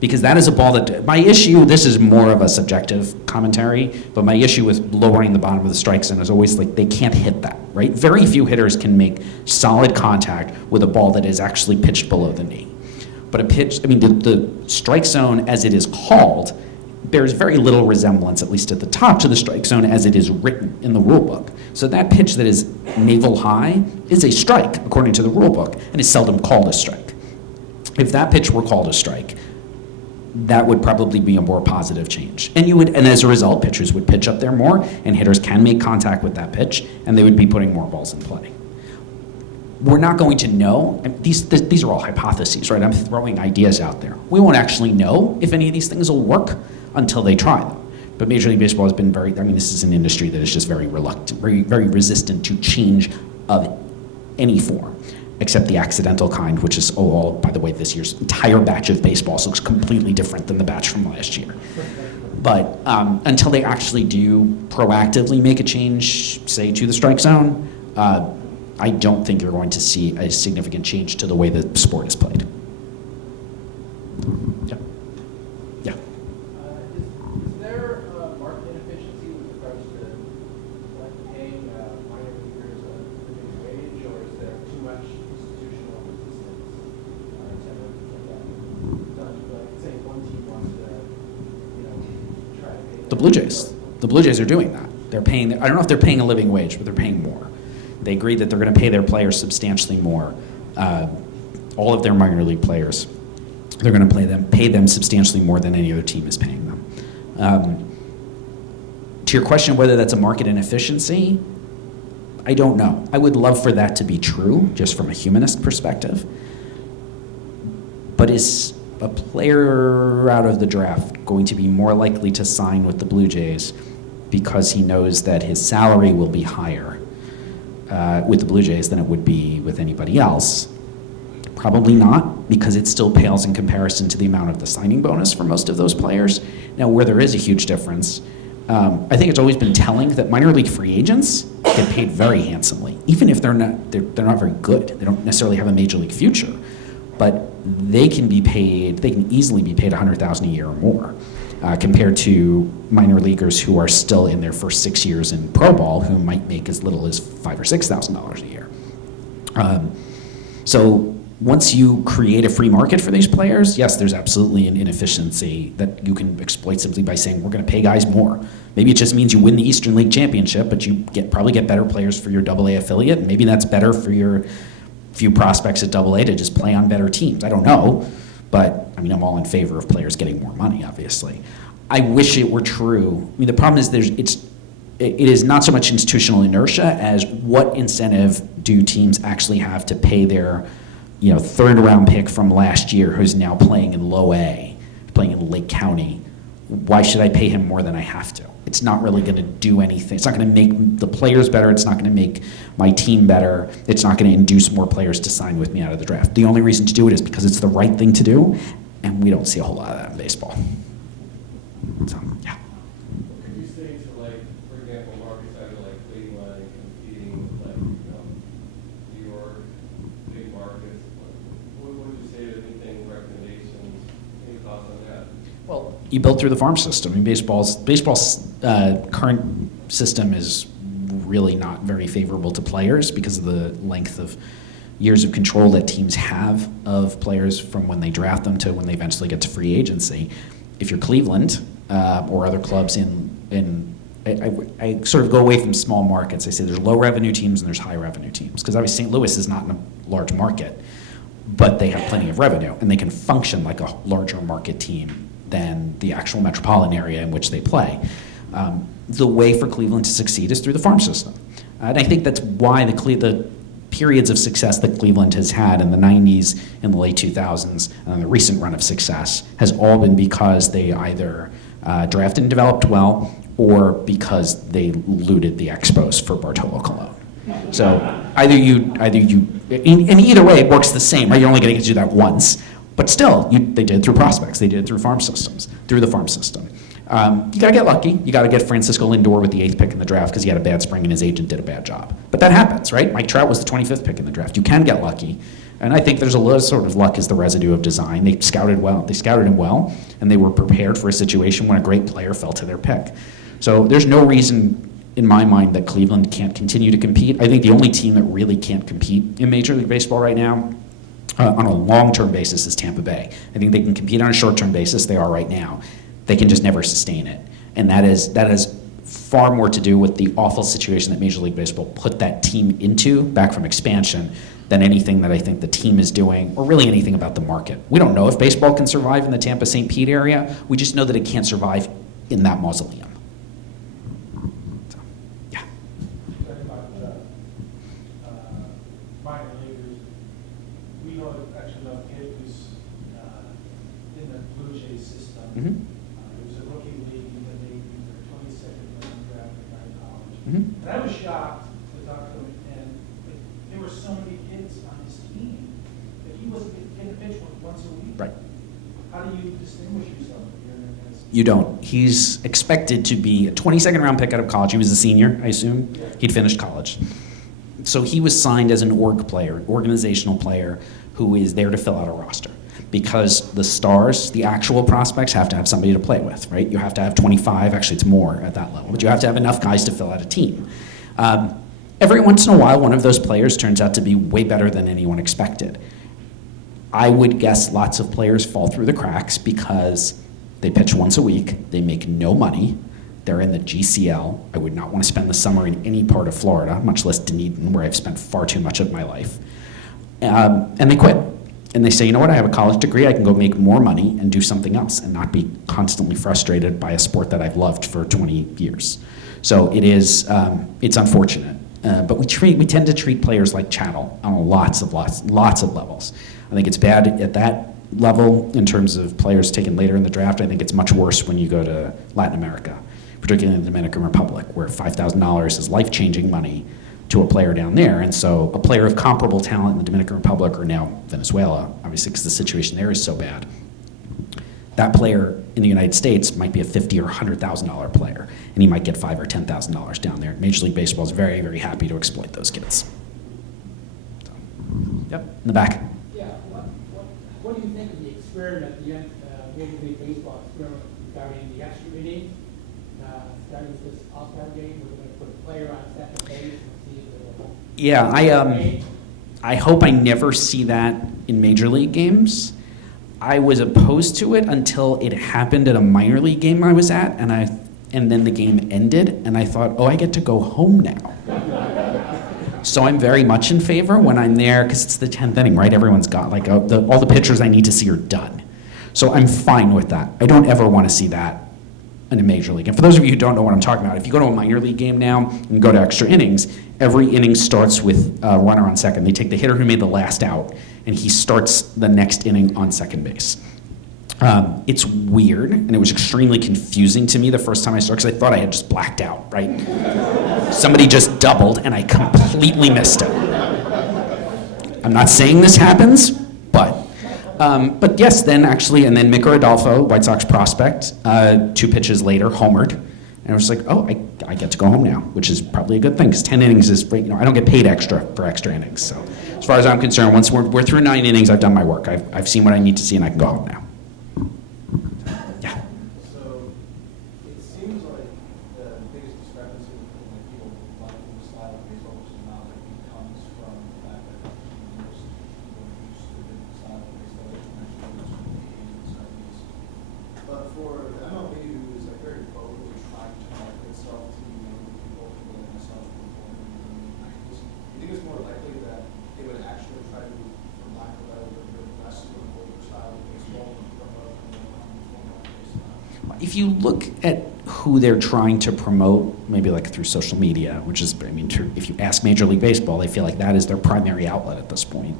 Because that is a ball that, my issue, this is more of a subjective commentary, but my issue with lowering the bottom of the strike zone is always like they can't hit that, right? Very few hitters can make solid contact with a ball that is actually pitched below the knee. But the strike zone as it is called bears very little resemblance, at least at the top, to the strike zone as it is written in the rule book. So that pitch that is navel high is a strike, according to the rule book, and is seldom called a strike. If that pitch were called a strike, that would probably be a more positive change. And as a result, pitchers would pitch up there more, and hitters can make contact with that pitch, and they would be putting more balls in play. We're not going to know, and these are all hypotheses, right? I'm throwing ideas out there. We won't actually know if any of these things will work until they try them. But Major League Baseball has been this is an industry that is just very reluctant, very, very resistant to change of any form, except the accidental kind, which is, by the way, this year's entire batch of baseballs looks completely different than the batch from last year. But until they actually do proactively make a change, say, to the strike zone, I don't think you're going to see a significant change to the way the sport is played. Yeah. Yeah. Is there market inefficiency with regards to paying minor leaguers a living wage, or is there too much institutional resistance to get that done? Like, say one team wants to, try to pay The Blue Jays. The Blue Jays are doing that. They're paying, I don't know if they're paying a living wage, but they're paying more. They agreed that they're going to pay their players substantially more. All of their minor league players, they're going to pay them substantially more than any other team is paying them. To your question whether that's a market inefficiency, I don't know. I would love for that to be true, just from a humanist perspective. But is a player out of the draft going to be more likely to sign with the Blue Jays because he knows that his salary will be higher with the Blue Jays than it would be with anybody else? Probably not, because it still pales in comparison to the amount of the signing bonus for most of those players. Now, where there is a huge difference, I think it's always been telling that minor league free agents get paid very handsomely, even if they're not very good. They don't necessarily have a major league future, but they can easily be paid $100,000 a year or more, compared to minor leaguers who are still in their first 6 years in pro ball, who might make as little as $5,000 or $6,000 a year. So once you create a free market for these players, yes, there's absolutely an inefficiency that you can exploit simply by saying we're going to pay guys more. Maybe it just means you win the Eastern League Championship, but you probably get better players for your AA affiliate, and maybe that's better for your few prospects at AA to just play on better teams. I don't know, but I mean, I'm all in favor of players getting more money, obviously. I wish it were true. I mean, the problem is it is not so much institutional inertia as what incentive do teams actually have to pay their, third round pick from last year who's now playing in low A, playing in Lake County. Why should I pay him more than I have to? It's not really going to do anything. It's not going to make the players better. It's not going to make my team better. It's not going to induce more players to sign with me out of the draft. The only reason to do it is because it's the right thing to do, and we don't see a whole lot of that in baseball. So, yeah. Could you say to, for example, markets out of Cleveland competing with New York, big markets, what would you say to anything, recommendations, any thoughts on that? Well, you build through the farm system. I mean, baseball's current system is really not very favorable to players because of the length of years of control that teams have of players from when they draft them to when they eventually get to free agency. If you're Cleveland or other clubs I sort of go away from small markets. I say there's low revenue teams and there's high revenue teams, because obviously St. Louis is not in a large market, but they have plenty of revenue and they can function like a larger market team than the actual metropolitan area in which they play. The way for Cleveland to succeed is through the farm system. And I think that's why the periods of success that Cleveland has had in the 90s, in the late 2000s, and the recent run of success has all been because they either drafted and developed well, or because they looted the Expos for Bartolo Colon. So either you, and either way it works the same, right? You're only going to do that once, but still, they did it through prospects, they did it through farm systems, through the farm system. You got to get lucky. You got to get Francisco Lindor with the 8th pick in the draft because he had a bad spring and his agent did a bad job. But that happens, right? Mike Trout was the 25th pick in the draft. You can get lucky. And I think there's a little sort of luck is the residue of design. They scouted well. They scouted him well, and they were prepared for a situation when a great player fell to their pick. So there's no reason in my mind that Cleveland can't continue to compete. I think the only team that really can't compete in Major League Baseball right now on a long-term basis is Tampa Bay. I think they can compete on a short-term basis. They are right now. They can just never sustain it. And that is far more to do with the awful situation that Major League Baseball put that team into back from expansion than anything that I think the team is doing, or really anything about the market. We don't know if baseball can survive in the Tampa-St. Pete area. We just know that it can't survive in that mausoleum. So, yeah. Talking about minor leaguers, we know actually no kid who's in the Blue Jays system. Mm-hmm. It was a rookie league, and they were 22nd when they drafted out of college. Mm-hmm. And I was shocked to talk to him, and there were so many kids on his team that he wasn't getting a pitch once a week. Right. how do you distinguish yourself? You don't. He's expected to be a 22nd round pick out of college. He was a senior, I assume. He'd finished college. So he was signed as an organizational player who is there to fill out a roster. Because the stars, the actual prospects, have to have somebody to play with, right? You have to have 25, actually it's more at that level, but you have to have enough guys to fill out a team. Every once in a while, one of those players turns out to be way better than anyone expected. I would guess lots of players fall through the cracks because they pitch once a week, they make no money, they're in the GCL. I would not want to spend the summer in any part of Florida, much less Dunedin, where I've spent far too much of my life. And they quit. And they say, you know what, I have a college degree, I can go make more money and do something else and not be constantly frustrated by a sport that I've loved for 20 years. So it is, it's unfortunate. But we tend to treat players like chattel on lots of levels. I think it's bad at that level in terms of players taken later in the draft. I think it's much worse when you go to Latin America, particularly in the Dominican Republic, where $5,000 is life-changing money to a player down there. And so a player of comparable talent in the Dominican Republic, or now Venezuela, obviously because the situation there is so bad, that player in the United States might be a $50,000 or $100,000 player, and he might get $5,000 or $10,000 down there. Major League Baseball is very, very happy to exploit those kids. So, yep, in the back. Yeah, what do you think of the experiment, the Major League Baseball experiment regarding the extra innings, starting with this All-Star game, we're going to put a player on second base and see if it'll... Yeah, I hope I never see that in Major League games. I was opposed to it until it happened at a minor league game I was at, and then the game ended, and I thought, oh, I get to go home now. So I'm very much in favor when I'm there, because it's the 10th inning, right? Everyone's got, like, all the pitchers I need to see are done. So I'm fine with that. I don't ever want to see that in a major league. And for those of you who don't know what I'm talking about, if you go to a minor league game now and go to extra innings, every inning starts with a runner on second. They take the hitter who made the last out, and he starts the next inning on second base. It's weird, and it was extremely confusing to me the first time I saw it, because I thought I had just blacked out, right? Somebody just doubled, and I completely missed it. I'm not saying this happens, but yes, then Micker Adolfo, White Sox prospect, 2 pitches later, homered. And I was like, oh, I get to go home now, which is probably a good thing, because 10 innings is, I don't get paid extra for extra innings. So as far as I'm concerned, once we're through 9 innings, I've done my work. I've seen what I need to see, and I can go home now. Yeah. So it seems like the biggest discrepancy between people liking the style of baseball versus not liking it comes from the fact that most people are used to the different style of baseball, which mentioned from the 80s and 70s. But for the MLB, who is like very vocally trying to market itself to younger people, like myself, who were born in the 90s, do you think it's more likely that they would actually try to, for lack of a better word, regress to an older style of baseball and promote a more based style? If you look at who they're trying to promote, maybe like through social media, which is, if you ask Major League Baseball, they feel like that is their primary outlet at this point.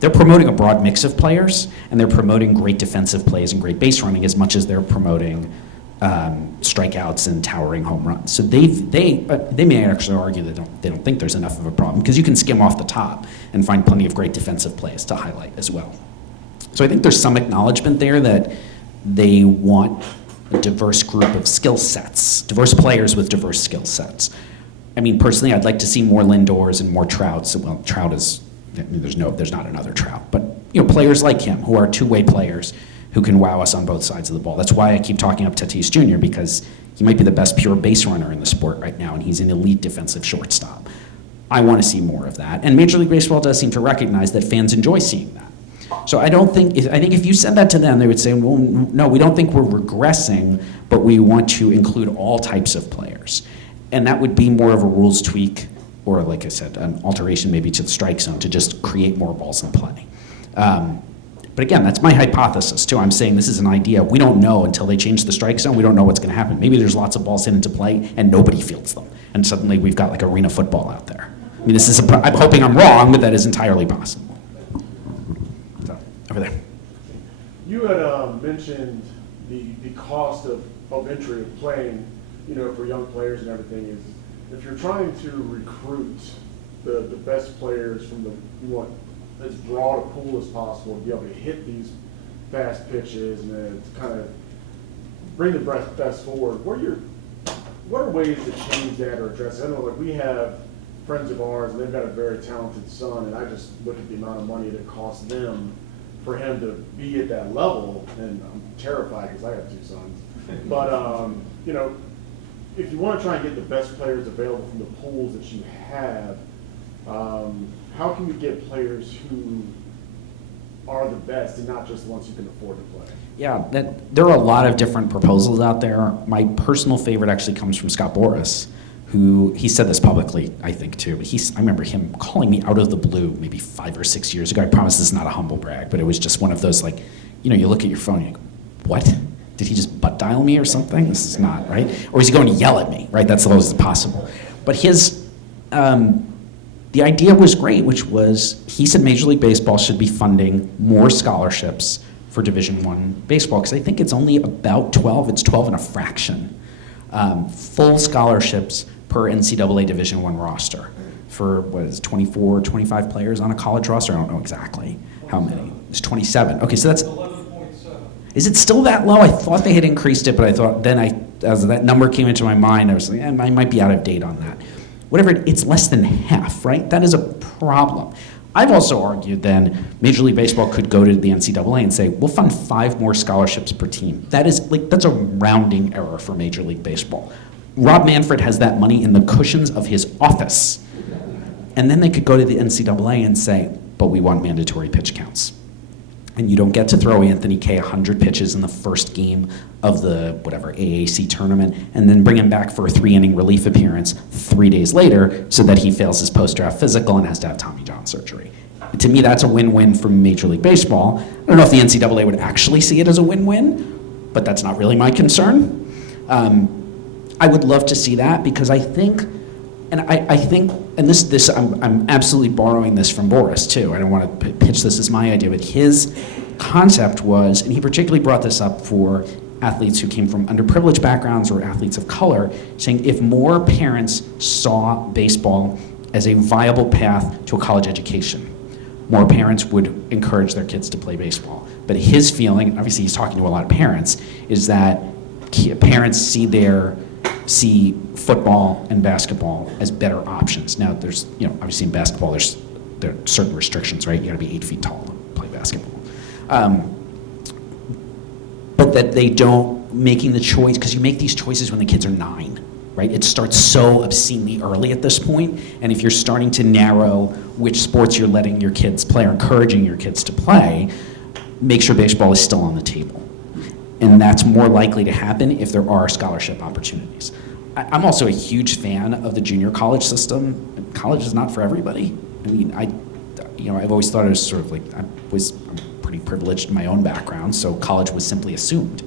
They're promoting a broad mix of players, and they're promoting great defensive plays and great base running as much as they're promoting strikeouts and towering home runs. So they may actually argue that they don't think there's enough of a problem, because you can skim off the top and find plenty of great defensive plays to highlight as well. So I think there's some acknowledgement there that they want a diverse group of skill sets, diverse players with diverse skill sets. I mean, personally, I'd like to see more Lindors and more Trouts. Well, Trout is, there's not another Trout, but players like him who are two-way players who can wow us on both sides of the ball. That's why I keep talking up Tatis Jr., because he might be the best pure base runner in the sport right now, and he's an elite defensive shortstop. I want to see more of that. And Major League Baseball does seem to recognize that fans enjoy seeing that. So I think if you said that to them, they would say, well, no, we don't think we're regressing, but we want to include all types of players. And that would be more of a rules tweak, or like I said, an alteration maybe to the strike zone to just create more balls in play. But again, that's my hypothesis too. I'm saying this is an idea. We don't know until they change the strike zone. We don't know what's going to happen. Maybe there's lots of balls hit into play and nobody fields them. And suddenly we've got like arena football out there. I mean, I'm hoping I'm wrong, but that is entirely possible. Over there. You had mentioned the cost of entry of playing, for young players and everything is, if you're trying to recruit the best players from you want as broad a pool as possible to be able to hit these fast pitches and then kind of bring the best forward. What are ways to change that or address it? I know, like, we have friends of ours, and they've got a very talented son, and I just look at the amount of money that costs them for him to be at that level, and I'm terrified because I have 2 sons. But, you know, if you want to try and get the best players available from the pools that you have, how can you get players who are the best and not just the ones you can afford to play? Yeah, there are a lot of different proposals out there. My personal favorite actually comes from Scott Boras, who, he said this publicly, I think, too. But I remember him calling me out of the blue maybe 5 or 6 years ago. I promise this is not a humble brag, but it was just one of those, like, you know, you look at your phone and you go, what? Did he just butt dial me or something? This is not, right? Or is he going to yell at me, right? That's always possible. But the idea was great, which was, he said Major League Baseball should be funding more scholarships for Division I baseball, because I think it's only about 12, it's 12 and a fraction, full scholarships per NCAA Division I roster for, 24, 25 players on a college roster? I don't know exactly how many. It's 27. Okay, so that's... 11.7. Is it still that low? I thought they had increased it, but I thought as that number came into my mind, I was like, I might be out of date on that. Whatever, it's less than half, right? That is a problem. I've also argued then Major League Baseball could go to the NCAA and say, we'll fund 5 more scholarships per team. That's a rounding error for Major League Baseball. Rob Manfred has that money in the cushions of his office. And then they could go to the NCAA and say, but we want mandatory pitch counts. And you don't get to throw Anthony Kay 100 pitches in the first game of the AAC tournament and then bring him back for a 3-inning relief appearance 3 days later so that he fails his post-draft physical and has to have Tommy John surgery. To me, that's a win-win for Major League Baseball. I don't know if the NCAA would actually see it as a win-win, but that's not really my concern. I would love to see that, because I think, and I'm absolutely borrowing this from Boras too. I don't want to pitch this as my idea, but his concept was, and he particularly brought this up for athletes who came from underprivileged backgrounds or athletes of color, saying if more parents saw baseball as a viable path to a college education, more parents would encourage their kids to play baseball. But his feeling, obviously he's talking to a lot of parents, is that parents see football and basketball as better options. Now, there's, obviously in basketball, there are certain restrictions, right? You gotta be 8 feet tall to play basketball. But that they don't, making the choice, because you make these choices when the kids are 9, right? It starts so obscenely early at this point, and if you're starting to narrow which sports you're letting your kids play or encouraging your kids to play, make sure baseball is still on the table. And that's more likely to happen if there are scholarship opportunities. I'm also a huge fan of the junior college system. College is not for everybody. I mean, I've always thought it was sort of like, I'm pretty privileged in my own background, so college was simply assumed.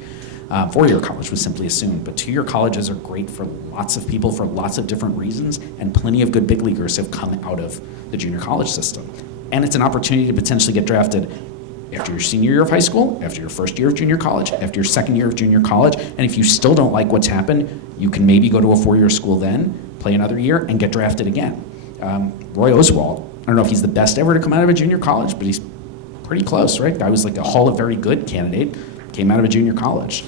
4-year college was simply assumed, but 2-year colleges are great for lots of people for lots of different reasons, and plenty of good big leaguers have come out of the junior college system. And it's an opportunity to potentially get drafted after your senior year of high school, after your first year of junior college, after your second year of junior college, and if you still don't like what's happened, you can maybe go to a 4-year school then, play another year, and get drafted again. Roy Oswald, I don't know if he's the best ever to come out of a junior college, but he's pretty close, right? Guy was like a Hall of Very Good candidate, came out of a junior college.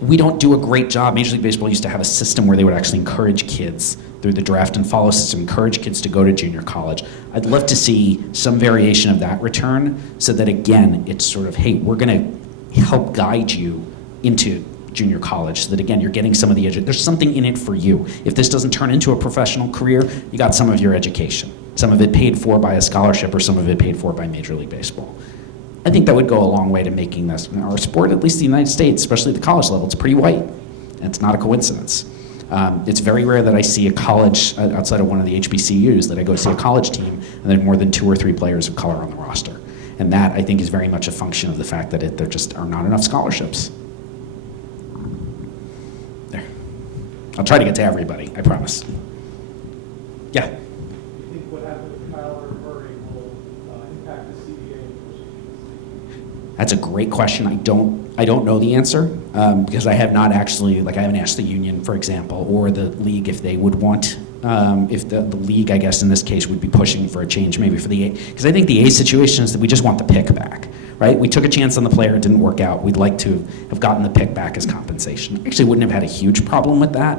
We don't do a great job. Major League Baseball used to have a system where they would actually encourage kids through the draft and follow system, encourage kids to go to junior college. I'd love to see some variation of that return so that, again, it's sort of, hey, we're going to help guide you into junior college so that, again, you're getting some of the there's something in it for you. If this doesn't turn into a professional career, you got some of your education, some of it paid for by a scholarship or some of it paid for by Major League Baseball. I think that would go a long way to making this, our sport, at least the United States, especially at the college level, it's pretty white. And it's not a coincidence. It's very rare that I see a college outside of one of the HBCUs that I go see a college team and there are more than 2 or 3 players of color on the roster. And that, I think, is very much a function of the fact that there just are not enough scholarships. There. I'll try to get to everybody, I promise. Yeah? Do you think what happened with Kyler Murray will impact the CBA negotiations? That's a great question. I don't know the answer because I have not actually, I haven't asked the union, for example, or the league if they would want, if the league, I guess in this case, would be pushing for a change maybe for the A, because I think the A situation is that we just want the pick back. right? We took a chance on the player, it didn't work out. We'd like to have gotten the pick back as compensation. Actually, wouldn't have had a huge problem with that.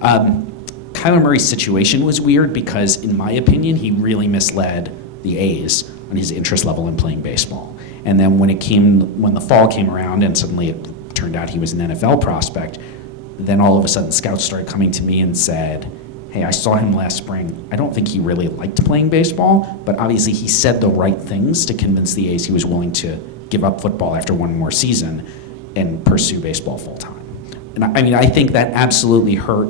Kyler Murray's situation was weird because, in my opinion, he really misled the A's on his interest level in playing baseball. And then when the fall came around and suddenly it turned out he was an NFL prospect, then all of a sudden scouts started coming to me and said, hey, I saw him last spring. I don't think he really liked playing baseball, but obviously he said the right things to convince the A's he was willing to give up football after one more season and pursue baseball full time. And I think that absolutely hurt.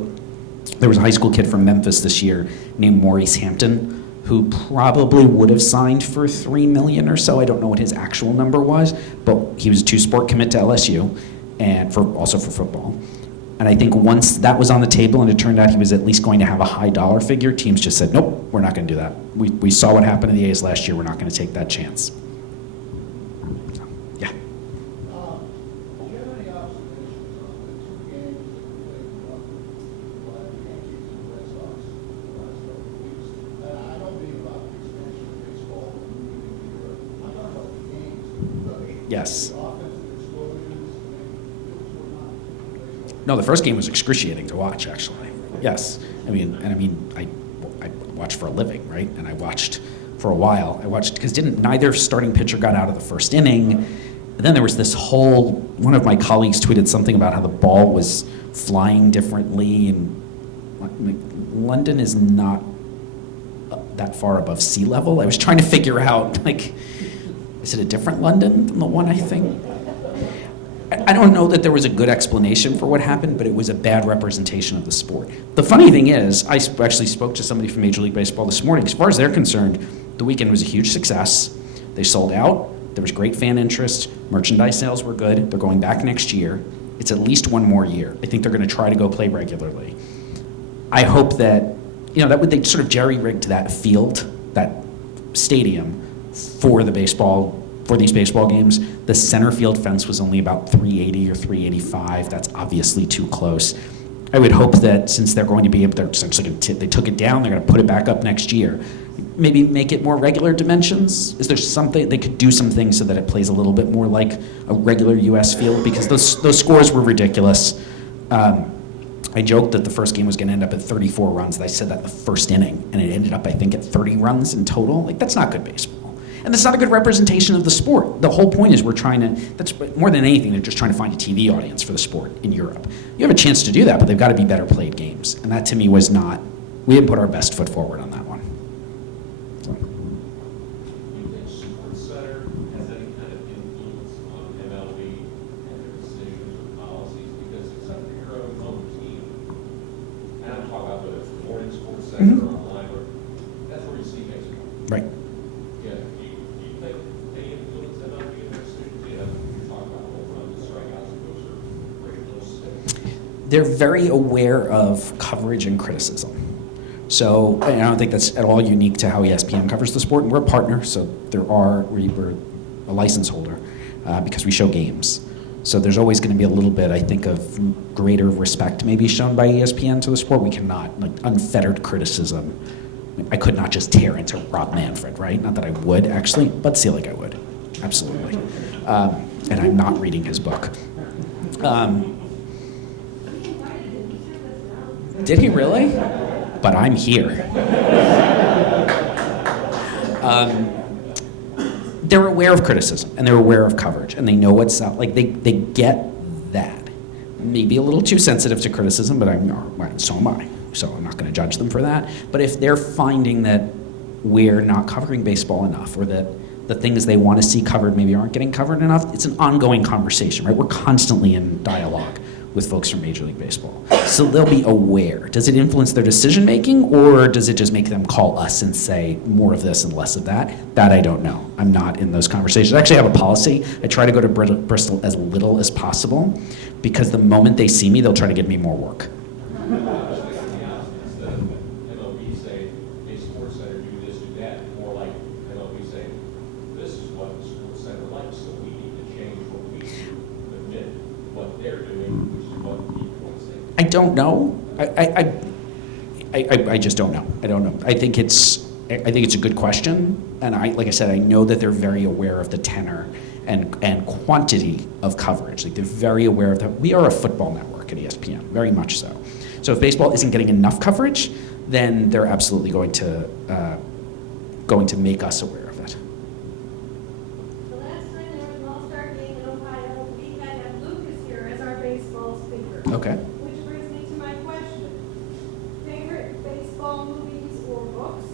There was a high school kid from Memphis this year named Maurice Hampton who probably would have signed for $3 million or so. I don't know what his actual number was, but he was a two-sport commit to LSU and also for football. And I think once that was on the table and it turned out he was at least going to have a high dollar figure, teams just said, nope, we're not going to do that. We saw what happened to the A's last year. We're not going to take that chance. So, yeah. Do you have any observations on the two games that played Yankees and Red Sox the last couple of weeks? I don't mean about the expansion of baseball and moving into Europe. I'm talking about the games. Yes. The offensive explosions. Those were not baseball. No, the first game was excruciating to watch, actually. Yes. I watch for a living, right? And I watched for a while. I watched because neither starting pitcher got out of the first inning. And then there was this whole, one of my colleagues tweeted something about how the ball was flying differently, and London is not that far above sea level. I was trying to figure out, is it a different London than the one I think? I don't know that there was a good explanation for what happened, but it was a bad representation of the sport. The funny thing is, I actually spoke to somebody from Major League Baseball this morning. As far as they're concerned, the weekend was a huge success. They sold out. There was great fan interest. Merchandise sales were good. They're going back next year. It's at least one more year. I think they're going to try to go play regularly. I hope that, they sort of jerry-rigged that field, that stadium, for these baseball games. The center field fence was only about 380 or 385. That's obviously too close. I would hope that since they're going to be able to, they took it down, they're going to put it back up next year. Maybe make it more regular dimensions. Is there something, they could do some things so that it plays a little bit more like a regular US field, because those scores were ridiculous. I joked that the first game was going to end up at 34 runs. I said that the first inning, and it ended up, I think, at 30 runs in total. That's not good baseball. And that's not a good representation of the sport. The whole point is that's more than anything, they're just trying to find a TV audience for the sport in Europe. You have a chance to do that, but they've got to be better played games. And that to me was not, we didn't put our best foot forward on that one. Do you think Sports Center has any kind of influence on MLB and their decisions or policies? Because except for your own home team, and I'm talking about whether it's the morning Sports Center or online, or that's where you see baseball. Right. Yeah. Do you think any influence MLB in their decisions? You know, you're talking about home runs, strikeouts, and those are great little sticks. They're very aware of coverage and criticism. So I don't think that's at all unique to how ESPN covers the sport. And we're a partner, so we're a license holder because we show games. So there's always going to be a little bit, I think, of greater respect maybe shown by ESPN to the sport. We cannot, unfettered criticism. I could not just tear into Rob Manfred, right? Not that I would, actually, but feel like I would. Absolutely. And I'm not reading his book. Did he really? But I'm here. They're aware of criticism, and they're aware of coverage, and they know what's out. They get that. Maybe a little too sensitive to criticism, but so am I. So I'm not going to judge them for that. But if they're finding that we're not covering baseball enough, or that the things they want to see covered maybe aren't getting covered enough, it's an ongoing conversation, right? We're constantly in dialogue with folks from Major League Baseball. So they'll be aware. Does it influence their decision making, or does it just make them call us and say more of this and less of that? That I don't know. I'm not in those conversations. I actually have a policy. I try to go to Bristol as little as possible, because the moment they see me, they'll try to give me more work. Instead of MLB say, hey, Sports Center, do this, do that, more like MLB say, this is what the Sports Center likes, so we need to change what we do, admit what they're doing, which is what people want to say. I don't know. I just don't know. I don't know. I think it's I think it's a good question, and like I said, I know that they're very aware of the tenor and quantity of coverage. Like they're very aware of that. We are a football network at ESPN, very much so. So if baseball isn't getting enough coverage, then they're absolutely going to make us aware of it. The last time there was an all-star game in Ohio, we had Lucas here as our baseball speaker. Okay. Which brings me to my question. Favorite baseball movies or books?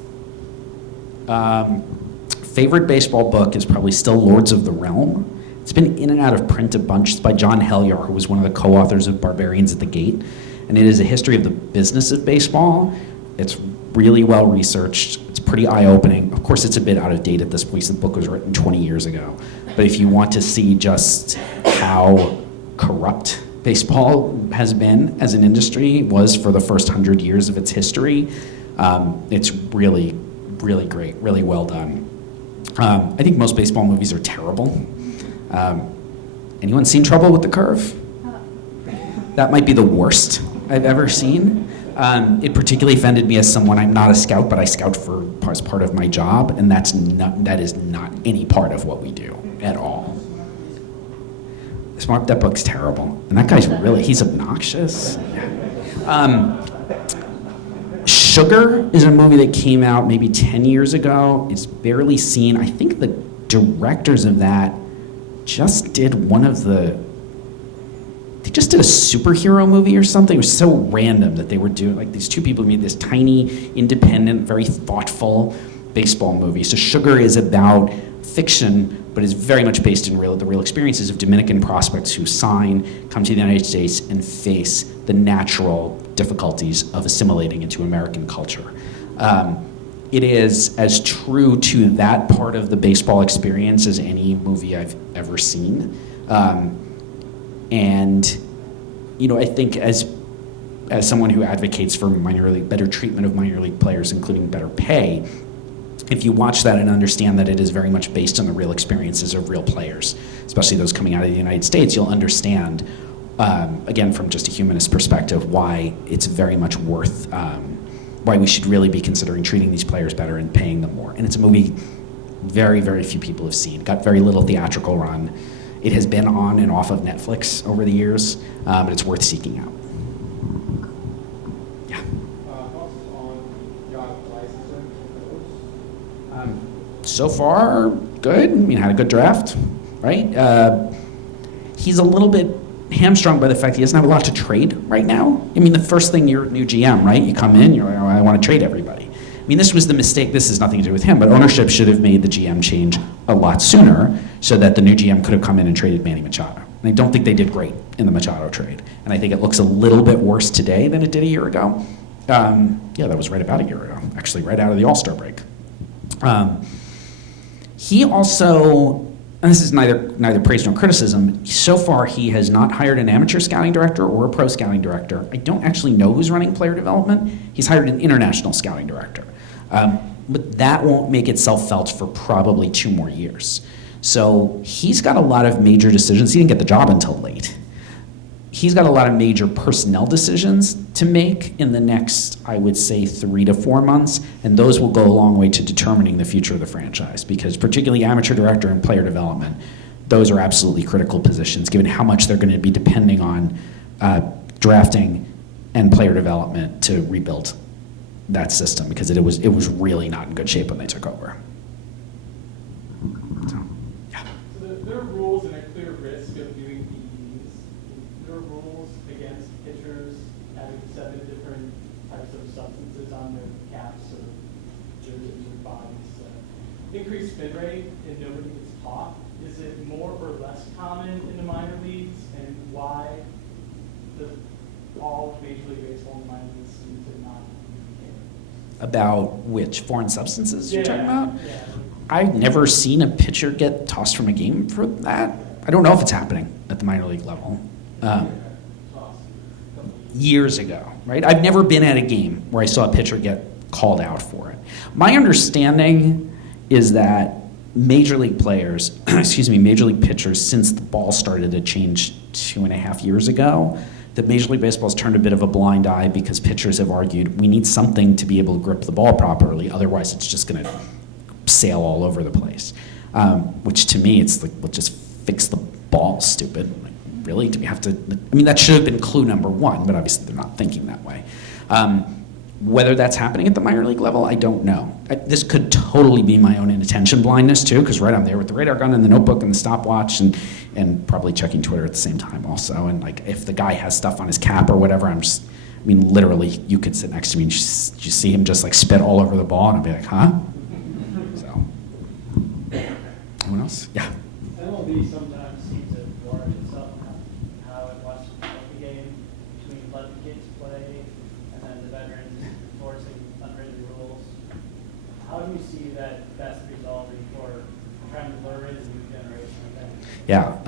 Favorite baseball book is probably still Lords of the Realm. It's been in and out of print a bunch. It's by John Helyar, who was one of the co-authors of Barbarians at the Gate. And it is a history of the business of baseball. It's really well researched. It's pretty eye-opening. Of course, it's a bit out of date at this point. The book was written 20 years ago. But if you want to see just how corrupt baseball has been as an industry, was for the first 100 years of its history, it's really, really great, really well done. I think most baseball movies are terrible. Anyone seen Trouble with the Curve? That might be the worst I've ever seen. It particularly offended me as someone, I'm not a scout, but I scout as part of my job, and that is not any part of what we do at all. That book's terrible. And that guy's he's obnoxious. Sugar is a movie that came out maybe 10 years ago. It's barely seen. I think the directors of that just did they just did a superhero movie or something. It was so random that they were doing, like these two people made this tiny, independent, very thoughtful baseball movie. So Sugar is about fiction, but is very much based in the real experiences of Dominican prospects who come to the United States and face the natural difficulties of assimilating into American culture. It is as true to that part of the baseball experience as any movie I've ever seen. And I think as someone who advocates for better treatment of minor league players, including better pay, if you watch that and understand that it is very much based on the real experiences of real players, especially those coming out of the United States, you'll understand, again, from just a humanist perspective, why it's very much worth, why we should really be considering treating these players better and paying them more. And it's a movie very, very few people have seen. Got very little theatrical run. It has been on and off of Netflix over the years, but it's worth seeking out. Yeah. Thoughts on yacht licensing for those? So far, good. I mean, had a good draft, right? He's a little bit hamstrung by the fact he doesn't have a lot to trade right now. I mean, the first thing, you're a new GM, right? You come in, you're like, oh, I want to trade everybody. I mean, this was the mistake. This has nothing to do with him, but ownership should have made the GM change a lot sooner so that the new GM could have come in and traded Manny Machado. And I don't think they did great in the Machado trade. And I think it looks a little bit worse today than it did a year ago. Yeah, that was right about a year ago, actually, right out of the All-Star break. He also, and this is neither praise nor criticism, so far he has not hired an amateur scouting director or a pro scouting director. I don't actually know who's running player development. He's hired an international scouting director. But that won't make itself felt for probably 2 more years. So he's got a lot of major decisions. He didn't get the job until late. He's got a lot of major personnel decisions to make in the next, I would say, 3 to 4 months, and those will go a long way to determining the future of the franchise, because particularly amateur director and player development, those are absolutely critical positions, given how much they're going to be depending on drafting and player development to rebuild that system, because it was really not in good shape when they took over. So, yeah. So there are rules and a clear risk of doing PEDs. There are rules against pitchers having 7 different types of substances on their caps or jerseys or bodies. Increased spin rate and nobody gets caught. Is it more or less common in the minor leagues, and why does all Major League Baseball and minor leagues seem to not care? About which foreign substances you're talking about? Yeah. I've never seen a pitcher get tossed from a game for that. I don't know if it's happening at the minor league level. Years ago, right? I've never been at a game where I saw a pitcher get called out for it. My understanding is that major league players, major league pitchers, since the ball started to change 2.5 years ago, that Major League Baseball's turned a bit of a blind eye because pitchers have argued we need something to be able to grip the ball properly, otherwise it's just going to sail all over the place. Which to me, it's like, well, just fix the ball, stupid. Like, really? Do we have to? I mean, that should have been clue number one, but obviously they're not thinking that way. Whether that's happening at the minor league level, I don't know. This could totally be my own inattention blindness too, because right, I'm there with the radar gun and the notebook and the stopwatch and probably checking Twitter at the same time also. And like, if the guy has stuff on his cap or whatever, I mean, literally, you could sit next to me and just see him just like spit all over the ball, and I'd be like, huh? So, anyone else? Yeah. MLB sometimes seems to warrant itself how it watches the game between letting kids play and then the veterans enforcing unwritten rules. How do you see that best resolving for trying to lure in a new generation of fans? Yeah,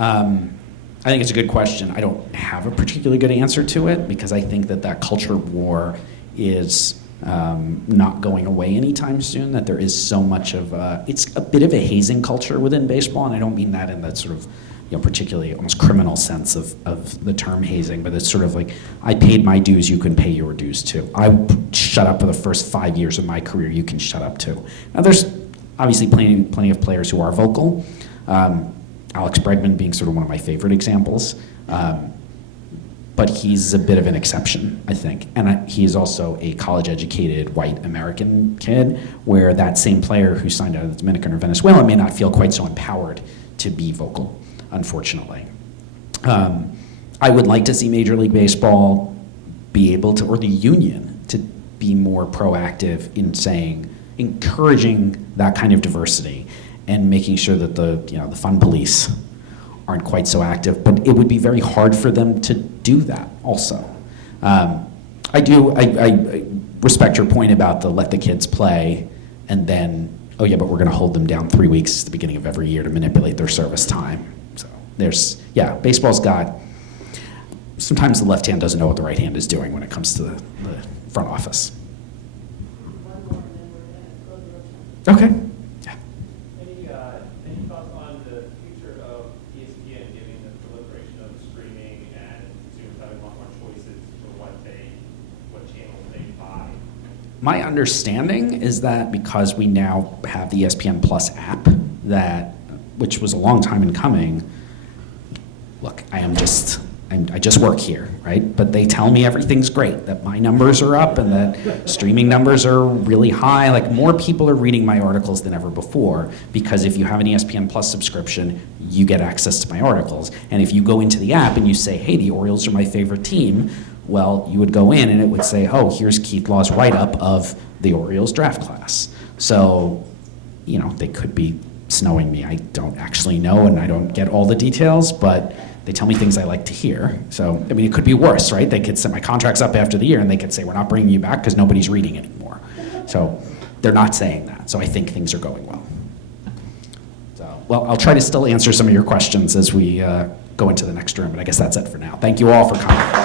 I think it's a good question. I don't have a particularly good answer to it because I think that culture war is not going away anytime soon, that there is so much of it's a bit of a hazing culture within baseball, and I don't mean that in that sort of, particularly almost criminal sense of the term hazing, but it's sort of like, I paid my dues, you can pay your dues too. I shut up for the first 5 years of my career, you can shut up too. Now there's obviously plenty of players who are vocal, Alex Bregman being sort of one of my favorite examples, but he's a bit of an exception, I think. And he's also a college-educated white American kid, where that same player who signed out of the Dominican or Venezuela may not feel quite so empowered to be vocal, unfortunately. I would like to see Major League Baseball be able to, or the union, to be more proactive in encouraging that kind of diversity and making sure that the fun police aren't quite so active, but it would be very hard for them to do that also. I respect your point about the let the kids play and then, oh yeah, but we're gonna hold them down 3 weeks at the beginning of every year to manipulate their service time. So baseball's got, sometimes the left hand doesn't know what the right hand is doing when it comes to the front office. One more, and then we're gonna close the road. Okay. Any thoughts on the future of ESPN giving the proliferation of streaming and consumers having a lot more choices for what channels they buy? My understanding is that because we now have the ESPN Plus app, which was a long time in coming, look, I just work here, right? But they tell me everything's great, that my numbers are up and that streaming numbers are really high. Like, more people are reading my articles than ever before, because if you have an ESPN Plus subscription, you get access to my articles. And if you go into the app and you say, hey, the Orioles are my favorite team, well, you would go in and it would say, oh, here's Keith Law's write-up of the Orioles draft class. So, they could be snowing me. I don't actually know, and I don't get all the details, but they tell me things I like to hear. So, I mean, it could be worse, right? They could set my contracts up after the year and they could say, we're not bringing you back because nobody's reading anymore. So they're not saying that. So I think things are going well. So, well, I'll try to still answer some of your questions as we go into the next room, but I guess that's it for now. Thank you all for coming.